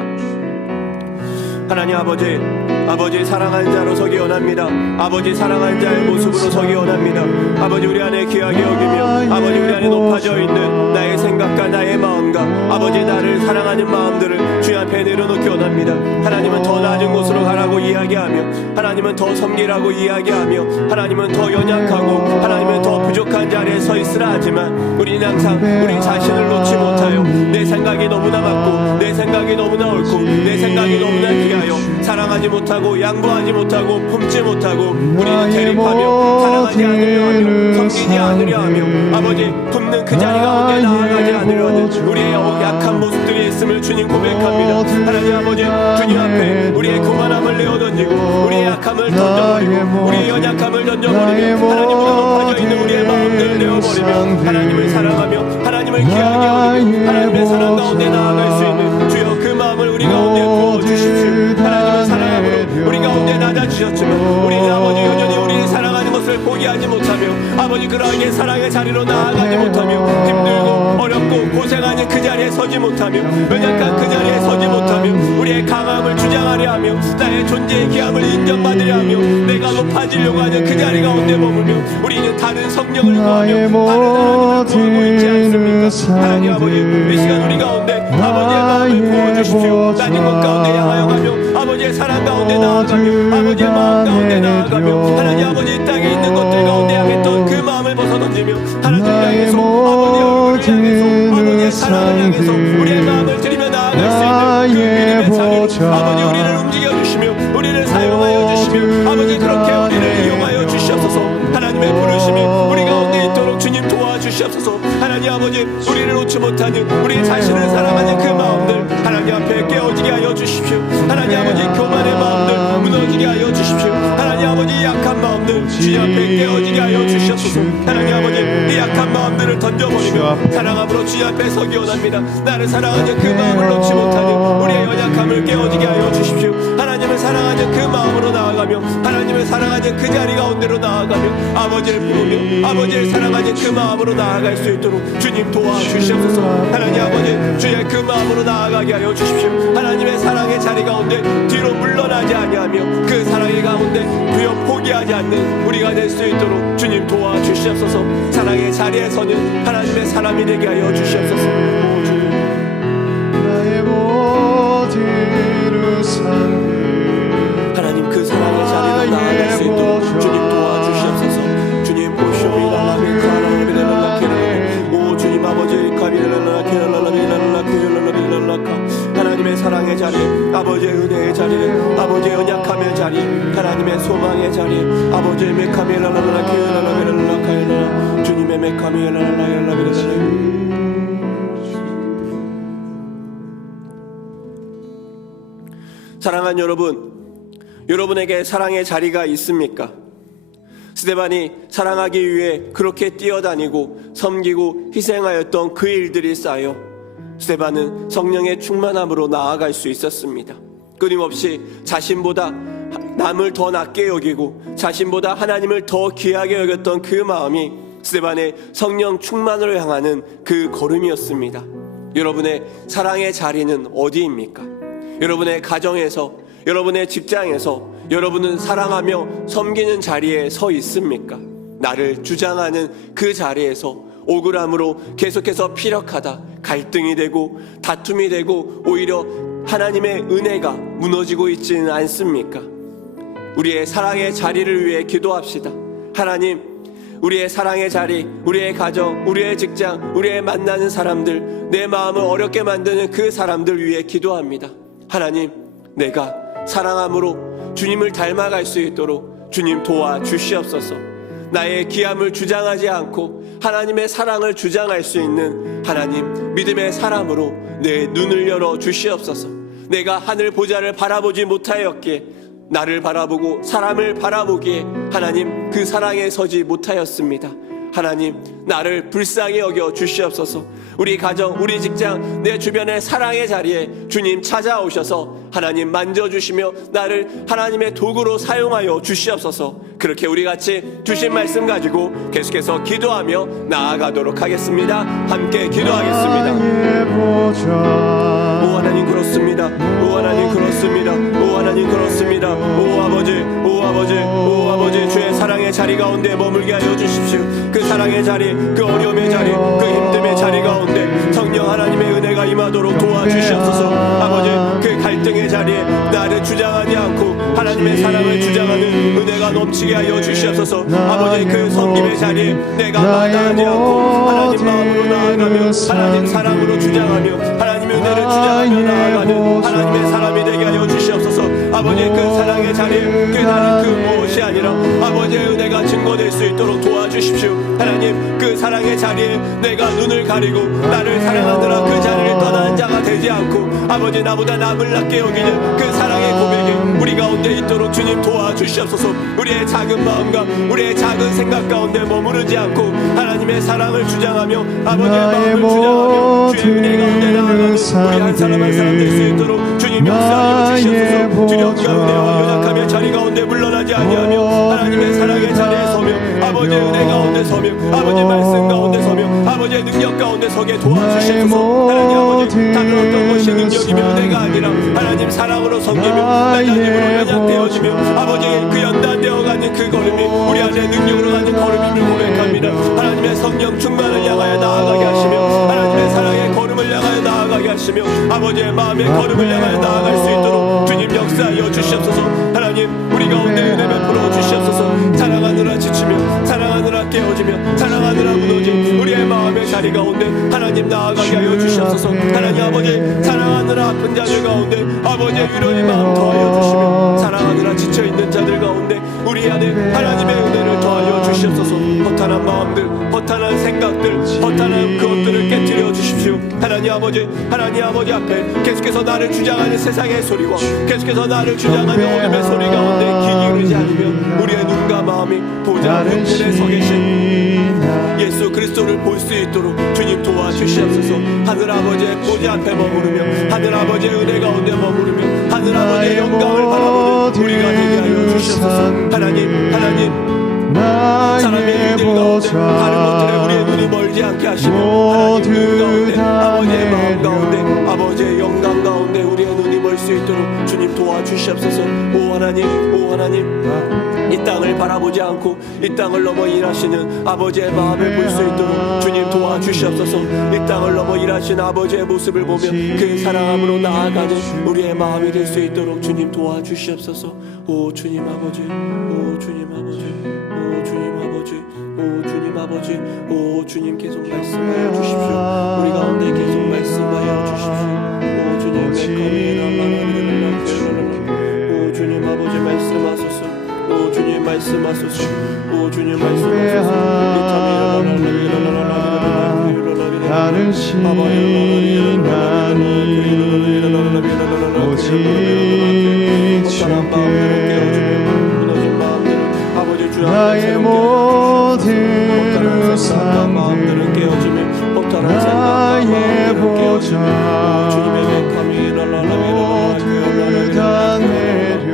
하나님 아버지 사랑하는 자로 서기 원합니다. 아버지 사랑하는 자의 모습으로 서기 원합니다. 아버지 우리 안에 귀하게 여기며 아버지 우리 안에 높아져 있는 나의 생각과 나의 마음과 아버지 나를 사랑하는 마음들을 주님 앞에 내려놓기 원합니다. 하나님은 더 낮은 곳으로 가라고 이야기하며 하나님은 더 섬기라고 이야기하며 하나님은 더 연약하고 하나님은 더 부족한 자리에 서 있으라 하지만 우리는 항상 우리 자신을 놓지 못하여 내 생각이 너무나 맞고 내 생각이 너무나 옳고 내 생각이 너무나 귀하여 사랑하지 못하고 양보하지 못하고 품지 못하고 우리는 대립하며 사랑하지 않으려 하며 섬기지 않으려 하며 아버지 품는 그 자리 가운데 나아가지 않으려 하는 우리의 약한 모습들이 있음을 주님 고백합니다. 하나님 아버지 주님 앞에 우리의 교만함을 내어던지고 우리의 약함을 던져버리고 우리의 연약함을 던져버리고 하나님으로 높아져 있는 우리의 마음들을 내어버리며 하나님을 사랑하며 하나님을 귀하게 여기며 하나님의 사랑 가운데 나아갈 수 있는 주여 그 마음을 우리 가운데 부어주십시오. 하나님은 사랑함으로 우리 가운데 낮아주셨지만 우리는 아버지 여전히 우리를 사랑하는 것을 포기하지 못하며 아버지 그러하게 사랑의 자리로 나아가지 못하며 힘들고 어렵고 고생하는 그 자리에 서지 못하며 연약한 그 자리에 서지 못하며 우리의 강함을 주장하려 하며 나의 존재의 귀함을 인정받으려 하며 내가 높아지려고 하는 그 자리 가운데 머물며 우리는 다른 성령을 구하며 다른 하나님을 구하고 있지 않습니까? 하나님 아버지 이 시간 우리 가운데 아버지의 마음을 부어주십시오. 낮은 곳 가운데 향하여 가며 아버지의 사랑 가운데 나아가며 아버지의 마음 가운데 나아가며 하나님 아버지 이 땅에 있는 것들 가운데 향했던 그 마음을 벗어던지며 하나님을 향해서 아버지의 얼굴을 향해서 아버지의 사랑을 주시옵소서. 하나님 아버지, 우리를 놓지 못하는 우리 자신을 사랑하는 그 마음들 하나님 앞에 깨어지게 하여 주십시오. 하나님 아버지, 교만의 마음들 무너지게 하여 주십시오. 하나님 아버지, 약한 마음들 주님 앞에 깨어지게 하여 주시옵소서. 하나님 아버지, 이 약한 마음들을 던져버리며 사랑함으로 주님 앞에 서기 원합니다. 나를 사랑하는 그 마음을 놓지 못하는 우리의 연약함을 깨어지게 하여 주십시오. 하나님을 사랑하는 그 마음으로 나아가며 하나님을 사랑하는 그 자리 가운데로 나아가며 아버지를 부르며 아버지를 사랑하는 그 마음으로 나아갈 수 있도록 주님 도와주시옵소서. 하나님 아버지, 주의 그 마음으로 나아가게 하여 주십시오. 하나님의 사랑의 자리 가운데 뒤로 물러나지 아니하며 그 사랑의 가운데 부여 포기하지 않는 우리가 될 수 있도록 주님 도와주시옵소서. 사랑의 자리에 서는 하나님의 사람이 되게 하여 주시옵소서. 나의 모든 삶을 하나님 그 사랑의 자리로 나아갈 수 있도록 주님 도와주시옵소서. 주님 보시오미라 오 주님 아버지 하나님의 사랑의 자리, 아버지의 은혜의 자리, 아버지의 언약함의 자리, 하나님의 소망의 자리, 아버지의 메카미라라라라라라라라라라라라 주님의 메카미라라라라라라라라. 사랑하는 여러분, 여러분에게 사랑의 자리가 있습니까? 스데반이 사랑하기 위해 그렇게 뛰어다니고 섬기고 희생하였던 그 일들이 쌓여 스데반은 성령의 충만함으로 나아갈 수 있었습니다. 끊임없이 자신보다 남을 더 낮게 여기고 자신보다 하나님을 더 귀하게 여겼던 그 마음이 스데반의 성령 충만을 향하는 그 걸음이었습니다. 여러분의 사랑의 자리는 어디입니까? 여러분의 가정에서, 여러분의 직장에서 여러분은 사랑하며 섬기는 자리에 서 있습니까? 나를 주장하는 그 자리에서 억울함으로 계속해서 피력하다 갈등이 되고 다툼이 되고 오히려 하나님의 은혜가 무너지고 있지는 않습니까? 우리의 사랑의 자리를 위해 기도합시다. 하나님, 우리의 사랑의 자리, 우리의 가정, 우리의 직장, 우리의 만나는 사람들, 내 마음을 어렵게 만드는 그 사람들 위해 기도합니다. 하나님, 내가 사랑함으로 주님을 닮아갈 수 있도록 주님 도와주시옵소서. 나의 기함을 주장하지 않고 하나님의 사랑을 주장할 수 있는 하나님 믿음의 사람으로 내 눈을 열어 주시옵소서. 내가 하늘 보좌를 바라보지 못하였기에 나를 바라보고 사람을 바라보기에 하나님 그 사랑에 서지 못하였습니다. 하나님, 나를 불쌍히 여겨 주시옵소서. 우리 가정, 우리 직장, 내 주변의 사랑의 자리에 주님 찾아오셔서 하나님 만져주시며 나를 하나님의 도구로 사용하여 주시옵소서. 그렇게 우리 같이 주신 말씀 가지고 계속해서 기도하며 나아가도록 하겠습니다. 함께 기도하겠습니다. 오 하나님 그렇습니다. 오 하나님 그렇습니다. 오 하나님 그렇습니다. 오 아버지, 오 아버지, 오 아버지, 주의 사랑의 자리 가운데 머물게 하여 주십시오. 그 사랑의 자리, 그 어려움의 자리, 그 힘듦의 자리 가운데 성령 하나님의 은혜가 임하도록 도와주시옵소서. 아버지, 그 갈등의 자리에 나를 주장하지 않고 하나님의 사랑을 주장하는 은혜가 넘치게 하여 주시옵소서. 아버지, 그 섬김의 자리에 내가 마다하지 않고 하나님 마음으로 나아가며 하나님 사랑으로 주장하며 하나님의 은혜를 주장하며 나아가는 하나님의 사람이 되게 하여 주시옵소서. 아버지, 그 사랑의 자리에 그 다른 그 무엇이 아니라 아버지의 은혜가 증거될 수 있도록 도와주십시오. 하나님, 그 사랑의 자리에 내가 눈을 가리고 나를 사랑하느라 그 자리를 떠나는 자가 되지 않고 아버지, 나보다 남을 낮게 여기는 그 사랑의 고백이 우리 가운데 있도록 주님 도와주시옵소서. 우리의 작은 마음과 우리의 작은 생각 가운데 머무르지 않고 하나님의 사랑을 주장하며 아버지의 마음을 주장하며 주의 은혜 가운데 나아가는 우리 한 사람 한 사람 될 수 있도록 주님 역사하여 주시옵소서. 주님과 은혜와 연약함의 자리 가운데 물러나지 아니하며 하나님의 사랑의 자리에 서며 아버지의 은혜 가운데 서며 아버지의 말씀 가운데 서며 아버지의 능력 가운데 서게 도와주시옵소서. 하나님 아버지, 다른 어떤 것이 능력이며 은혜가 아니라 하나님 사랑으로 섬기며 하나님으로 연약되어지며 아버지 그 연단되어가는 그 걸음이 우리 안에 능력으로 가는 걸음임을 고백합니다. 하나님의 성령 충만을 향하여 나아가게 하시며 하나님의 사랑의 걸음을 향하여 나아가게 하시며 아버지의 마음의 걸음을 향하여 나아갈 수 있도록 주님 역사하여 주시옵소서. 하나님, 우리 가운데 은혜 베풀어 주시옵소서. 사랑하느라 지치며 사랑하느라 깨어지며 사랑하느라 무너진 우리의 마음의 자리 가운데 하나님 나아가게 하여 주시옵소서. 하나님 아버지, 사랑하느라 아픈 자들 가운데 아버지의 위로의 마음 더하여 주시며 사랑하느라 지쳐있는 자들 가운데 우리 안에 하나님의 은혜를 더하여 주시옵소서. 주시옵소서. 허탄한 마음들, 허탄한 생각들, 허탄한 그것들을 깨뜨려 주십시오. 하나님 아버지 앞에 계속해서 나를 주장하는 세상의 소리와 계속해서 나를 주장하는 어둠의 소리 가운데 귀 기울이지 않으며 우리의 눈과 마음이 보좌 우편에 서 계신 예수 그리스도를 볼 수 있도록 주님 도와주시옵소서. 하늘 아버지의 보좌 앞에 머무르며 하늘 아버지의 은혜 가운데 머무르며 하늘 아버지의 영광을 바라보는 우리가 되게 하여 주시옵소서. 하나님 사람의 일들 가운데 다른 것들에 우리의 눈이 멀지 않게 하시며 하나님 눈 가운데 아버지의 마음 가운데 아버지의 영광 가운데 우리의 눈이 멀 수 있도록 주님 도와주시옵소서. 오 하나님 이 땅을 바라보지 않고 이 땅을 넘어 일하시는 아버지의 마음을 볼 수 있도록 주님 도와주시옵소서. 이 땅을 넘어 일하시는 아버지의 모습을 보며 그 사랑함으로 나아가는 우리의 마음이 될 수 있도록 주님 도와주시옵소서. 오 주님 아버지, 오 주님 아버지, 오 주님 아버지, 오 주님 아버지, 오 주님 계속 말씀하여 주십시오. 우리 가운데 계속 말씀하여 주십시오. 오 주님 오 주님 아버지 말씀하소서. 오 주님 말씀하소서. 오 주님 말씀하소서. 다른 신하니 오직 주께 나의 모든 우상들 나의 보좌 모두 다 내려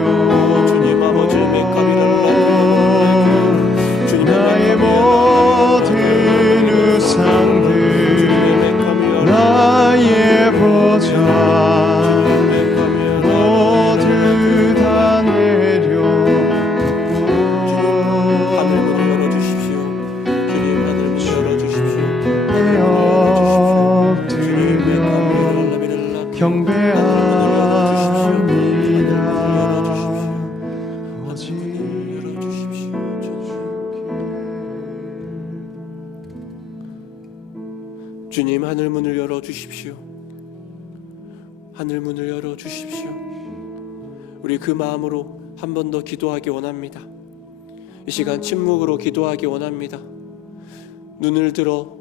나의 모든 우상들 나의 보좌 모두 다 내려 하늘문을 열어주십시오. 주님 하늘문을 열어주십시오. 엎드려 경배합니다. 주님 하늘문을 열어주십시오. 하늘문을 열어주십시오. 우리 그 마음으로 한 번 더 기도하기 원합니다. 이 시간 침묵으로 기도하기 원합니다. 눈을 들어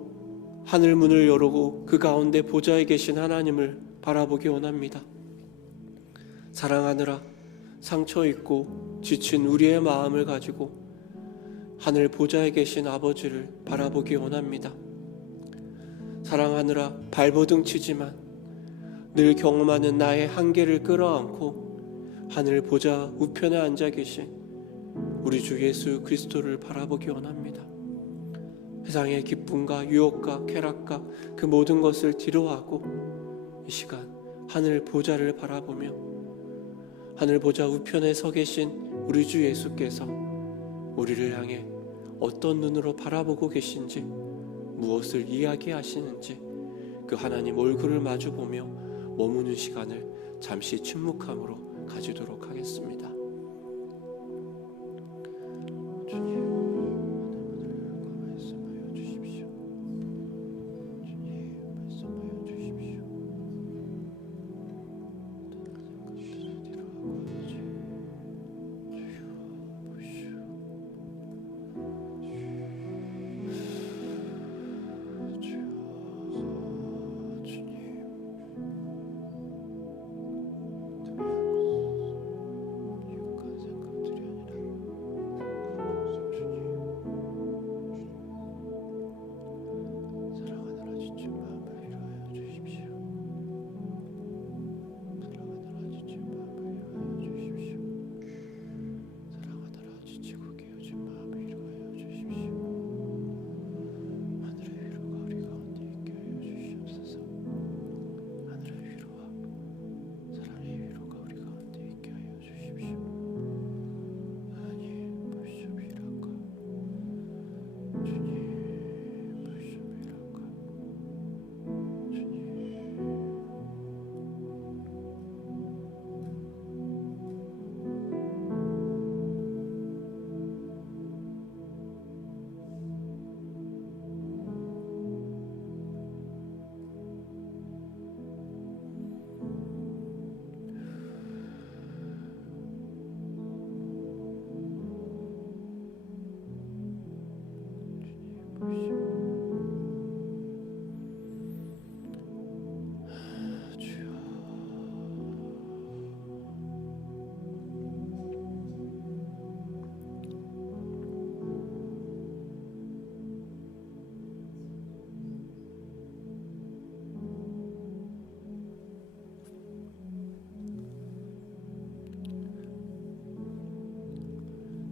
하늘문을 열고 그 가운데 보좌에 계신 하나님을 바라보기 원합니다. 사랑하느라 상처 있고 지친 우리의 마음을 가지고 하늘 보좌에 계신 아버지를 바라보기 원합니다. 사랑하느라 발버둥 치지만 늘 경험하는 나의 한계를 끌어안고 하늘 보좌 우편에 앉아 계신 우리 주 예수 그리스도를 바라보기 원합니다. 세상의 기쁨과 유혹과 쾌락과 그 모든 것을 뒤로하고 이 시간 하늘 보좌를 바라보며 하늘 보좌 우편에 서 계신 우리 주 예수께서 우리를 향해 어떤 눈으로 바라보고 계신지, 무엇을 이야기하시는지 그 하나님 얼굴을 마주보며 머무는 시간을 잠시 침묵함으로 가지도록 하겠습니다. 주님 말씀하여 주십시오. 주님 말씀하여 주십시오.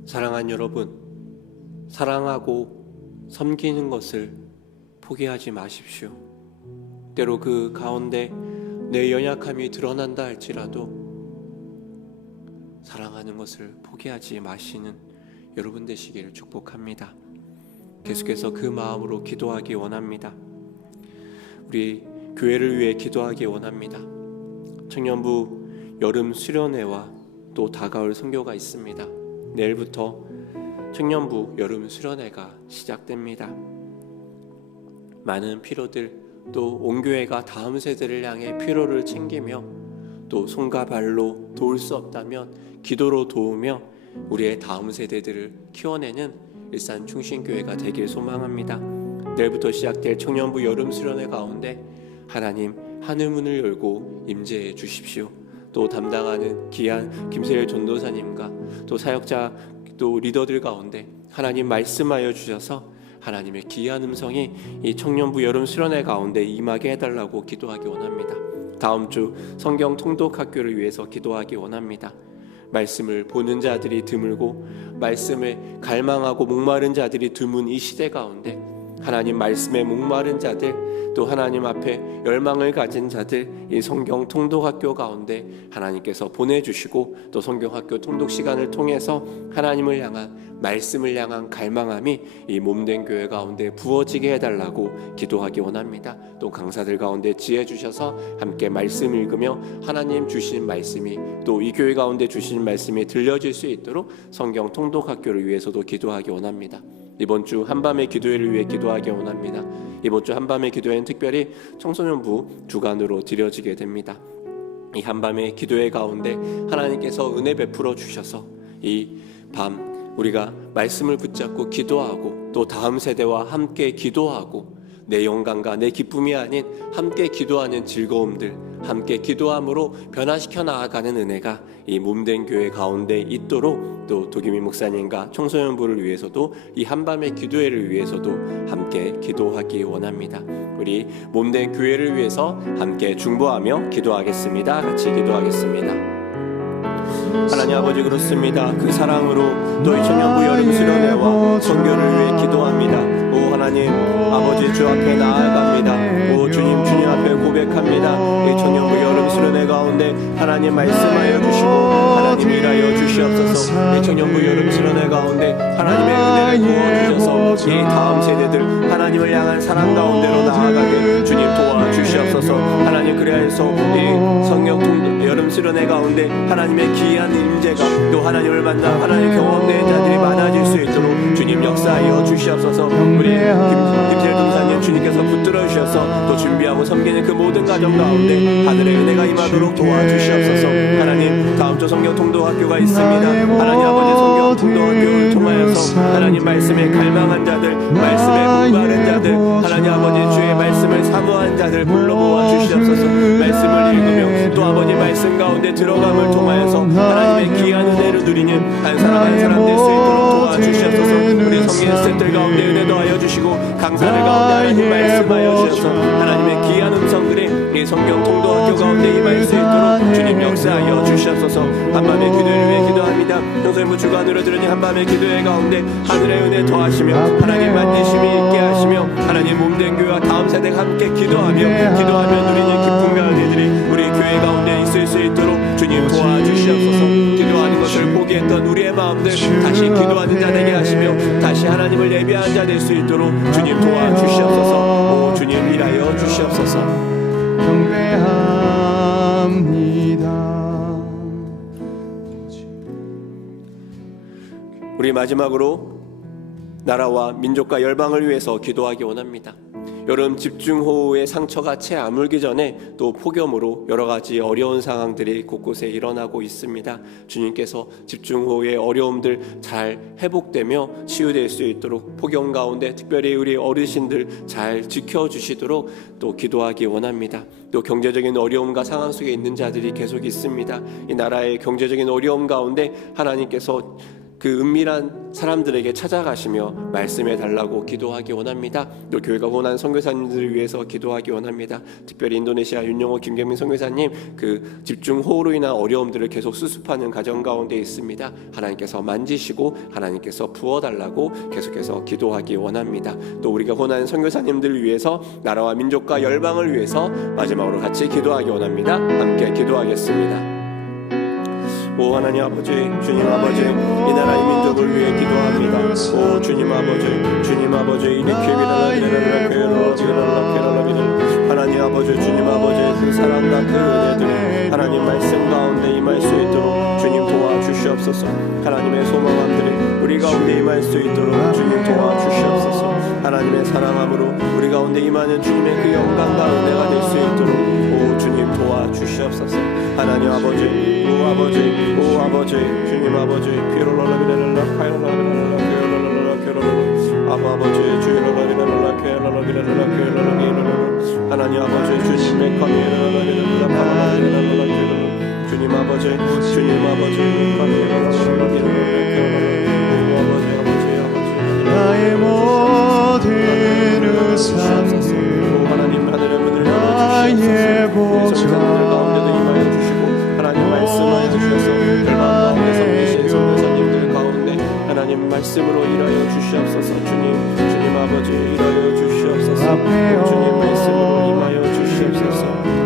사랑하는 여러분, 사랑하고 섬기는 것을 포기하지 마십시오. 때로 그 가운데 내 연약함이 드러난다 할지라도 사랑하는 것을 포기하지 마시는 여러분 되시기를 축복합니다. 계속해서 그 마음으로 기도하기 원합니다. 우리 교회를 위해 기도하기 원합니다. 청년부 여름 수련회와 또 다가올 선교가 있습니다. 내일부터 청년부 여름 수련회가 시작됩니다. 많은 피로들, 또 온 교회가 다음 세대를 향해 피로를 챙기며 또 손과 발로 도울 수 없다면 기도로 도우며 우리의 다음 세대들을 키워내는 일산 충신교회가 되길 소망합니다. 내일부터 시작될 청년부 여름 수련회 가운데 하나님 하늘문을 열고 임재해 주십시오. 또 담당하는 귀한 김세일 전도사님과 또 사역자 또 리더들 가운데 하나님 말씀하여 주셔서 하나님의 귀한 음성이 이 청년부 여름 수련회 가운데 임하게 해달라고 기도하기 원합니다. 다음 주 성경 통독 학교를 위해서 기도하기 원합니다. 말씀을 보는 자들이 드물고 말씀을 갈망하고 목마른 자들이 드문 이 시대 가운데 하나님 말씀에 목마른 자들, 또 하나님 앞에 열망을 가진 자들, 이 성경 통독 학교 가운데 하나님께서 보내주시고 또 성경 학교 통독 시간을 통해서 하나님을 향한 말씀을 향한 갈망함이 이 몸된 교회 가운데 부어지게 해달라고 기도하기 원합니다. 또 강사들 가운데 지혜 주셔서 함께 말씀 읽으며 하나님 주신 말씀이 또 이 교회 가운데 주신 말씀이 들려질 수 있도록 성경 통독 학교를 위해서도 기도하기 원합니다. 이번 주 한밤의 기도회를 위해 기도하기 원합니다. 이번 주 한밤의 기도회는 특별히 청소년부 주간으로 드려지게 됩니다. 이 한밤의 기도회 가운데 하나님께서 은혜 베풀어 주셔서 이 밤 우리가 말씀을 붙잡고 기도하고 또 다음 세대와 함께 기도하고 내 영광과 내 기쁨이 아닌 함께 기도하는 즐거움들, 함께 기도함으로 변화시켜 나아가는 은혜가 이 몸된 교회 가운데 있도록 또 도규민 목사님과 청소년부를 위해서도 이 한밤의 기도회를 위해서도 함께 기도하기 원합니다. 우리 몸된 교회를 위해서 함께 중보하며 기도하겠습니다. 같이 기도하겠습니다. 하나님 아버지, 그렇습니다. 그 사랑으로 또 이 청년부 여름 수련회와 선교를 위해 기도합니다. 오 하나님 아버지, 주 앞에 나아갑니다. 오 주님 앞에 고백합니다. 이 청년부 여름 수련회 가운데 하나님 말씀하여 주시고 하나님 일하여 주시옵소서. 이 청년부 여름 수련회 가운데 하나님의 은혜를 부어주셔서 이 다음 세대들 하나님을 향한 사랑 가운데로 나아가게 주님 도와주시옵소서. 하나님 그리하여서 이 성령 여름 수련회 가운데 하나님의 귀한 임재가 또 하나님을 만나 하나님 경험된 자들이 많아질 수 있도록 주님 역사하여 주시옵소서. 우리 김세일 동사님 주님께서 붙들어 주셔서 또 준비하고 섬기는 그 모든 가정 가운데 하늘의 은혜가 임하도록 도와주시옵소서. 하나님 다음 주 성경 통독학교가 있습니다. 하나님 아버지 성경 통독학교를 통하여서 하나님 말씀에 갈망한 자들, 말씀에 목마른 자들, 하나님 아버지 주의 말씀을 사모한 자들 불러 모아 주시옵소서. 말씀을 읽으며 또 아버지 말씀 가운데 들어감을 통하여서 하나님의 귀한 은혜를 누리는 한 사람 한 사람 될 수 있도록 도와주시옵소서. 우리 성인 스태프들 가운데 은혜 더하여 주시고 강사들 가운데 하나님 말씀하여 주셔서 하나님의 귀한 음성들이 이 성경 통독학교 가운데 임할 수 있도록 주님 역사하여 주시옵소서. 한밤의 기도회를 위해 기도합니다. 평소에 주간으로 들으니 한밤의 기도회 가운데 하늘의 은혜 더하시며 하나님 만지심이 있게 하시며 하나님 몸된 교회와 다음 세대가 함께 기도하며 누리는 기쁨과 은혜들이 우리 교회 가운데 있을 수 있도록 주님 도와주시옵소서. 기도하는 것을 포기했던 우리의 마음들 다시 기도하는 자 되게 하시며 다시 하나님을 예배하는 자 될 수 있도록 주님 도와주시옵소서. 오 주님 일하여 주시옵소서. 경배합니다. 우리 마지막으로 나라와 민족과 열방을 위해서 기도하기 원합니다. 여름 집중호우의 상처가 채 아물기 전에 또 폭염으로 여러 가지 어려운 상황들이 곳곳에 일어나고 있습니다. 주님께서 집중호우의 어려움들 잘 회복되며 치유될 수 있도록 폭염 가운데 특별히 우리 어르신들 잘 지켜주시도록 또 기도하기 원합니다. 또 경제적인 어려움과 상황 속에 있는 자들이 계속 있습니다. 이 나라의 경제적인 어려움 가운데 하나님께서 그 은밀한 사람들에게 찾아가시며 말씀해 달라고 기도하기 원합니다. 또 교회가 원하는 선교사님들을 위해서 기도하기 원합니다. 특별히 인도네시아 윤영호 김경민 선교사님 그 집중호우로 인한 어려움들을 계속 수습하는 가정 가운데 있습니다. 하나님께서 만지시고 하나님께서 부어달라고 계속해서 기도하기 원합니다. 또 우리가 원하는 선교사님들을 위해서 나라와 민족과 열방을 위해서 마지막으로 같이 기도하기 원합니다. 함께 기도하겠습니다. 오 하나님 아버지, 주님 아버지, 이 나라 이 민족을 위해 기도합니다. 오 주님 아버지, 주님 아버지, 하나님 아버지, 주님 아버지, 그 사랑과 그 은혜들 하나님 말씀 가운데 임할 수 있도록 주님 도와주시옵소서. 하나님의 소망함들이 우리 가운데 임할 수 있도록 주님 도와주시옵소서. 하나님의 사랑함으로 우리 가운데 임하는 주님의 그 영광과 은혜가 될 수 있도록 오 주님 도와주시옵소서. 하나님 아버지, 오 아버지, 오 아버지, 주님 아버지, 피로라라비라라 카이로라라비라라 피로라라라 피로라라 아버 아버지, 주로라비라라 케라라비라라 케라라비라라 하나님 아버지, 주님의 카미라라비라라 파라라비라라 주님 아버지, 주님 아버지, 카미라라비라라 오 아버지, 아버지, 아버지 나의 모든 우상들 하나님 하늘의 문을 나의 열어주시옵소서. 우리 가운데도 임하여 주시고 하나님 말씀하여 주셔서 열방 가운데서 계신 선교사님들 가운데 하나님 말씀으로 일하여 주시옵소서. 주님 아버지 일하여 주시옵소서. 주님 말씀으로 임하여 주시옵소서.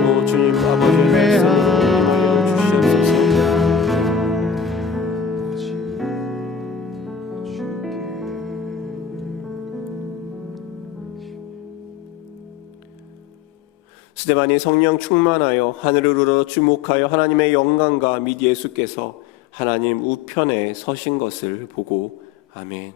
오 주님 아버지 말씀으로 임하여 주시옵소서. 스데반이 성령 충만하여 하늘을 우러 주목하여 하나님의 영광과 및 예수께서 하나님 우편에 서신 것을 보고 아멘.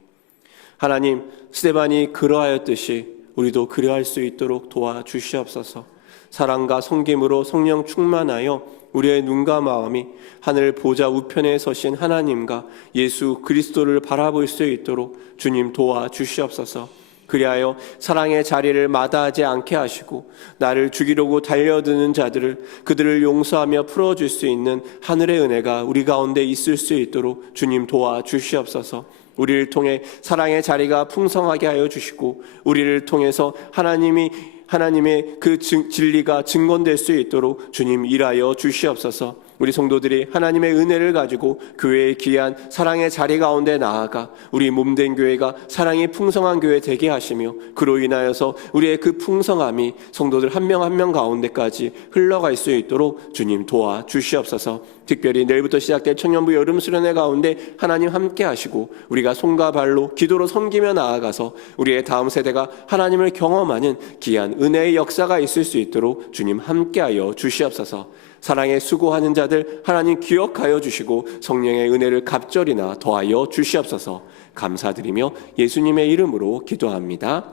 하나님, 스데반이 그러하였듯이 우리도 그러할 수 있도록 도와주시옵소서. 사랑과 섬김으로 성령 충만하여 우리의 눈과 마음이 하늘 보좌 우편에 서신 하나님과 예수 그리스도를 바라볼 수 있도록 주님 도와주시옵소서. 그리하여 사랑의 자리를 마다하지 않게 하시고 나를 죽이려고 달려드는 자들을 그들을 용서하며 풀어줄 수 있는 하늘의 은혜가 우리 가운데 있을 수 있도록 주님 도와주시옵소서. 우리를 통해 사랑의 자리가 풍성하게 하여 주시고 우리를 통해서 하나님의 그 진리가 증거될 수 있도록 주님 일하여 주시옵소서. 우리 성도들이 하나님의 은혜를 가지고 교회의 귀한 사랑의 자리 가운데 나아가 우리 몸된 교회가 사랑이 풍성한 교회 되게 하시며 그로 인하여서 우리의 그 풍성함이 성도들 한 명 한 명 가운데까지 흘러갈 수 있도록 주님 도와주시옵소서. 특별히 내일부터 시작될 청년부 여름 수련회 가운데 하나님 함께 하시고 우리가 손과 발로 기도로 섬기며 나아가서 우리의 다음 세대가 하나님을 경험하는 귀한 은혜의 역사가 있을 수 있도록 주님 함께하여 주시옵소서. 사랑에 수고하는 자들 하나님 기억하여 주시고 성령의 은혜를 갑절이나 더하여 주시옵소서. 감사드리며 예수님의 이름으로 기도합니다.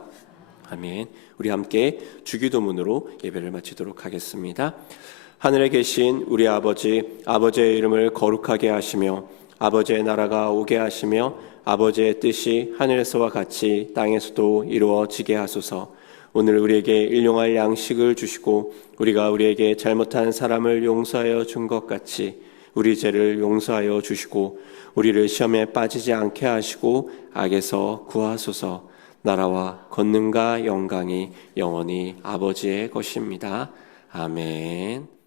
아멘. 우리 함께 주기도문으로 예배를 마치도록 하겠습니다. 하늘에 계신 우리 아버지, 아버지의 이름을 거룩하게 하시며 아버지의 나라가 오게 하시며 아버지의 뜻이 하늘에서와 같이 땅에서도 이루어지게 하소서. 오늘 우리에게 일용할 양식을 주시고 우리가 우리에게 잘못한 사람을 용서하여 준 것 같이 우리 죄를 용서하여 주시고 우리를 시험에 빠지지 않게 하시고 악에서 구하소서. 나라와 권능과 영광이 영원히 아버지의 것입니다. 아멘.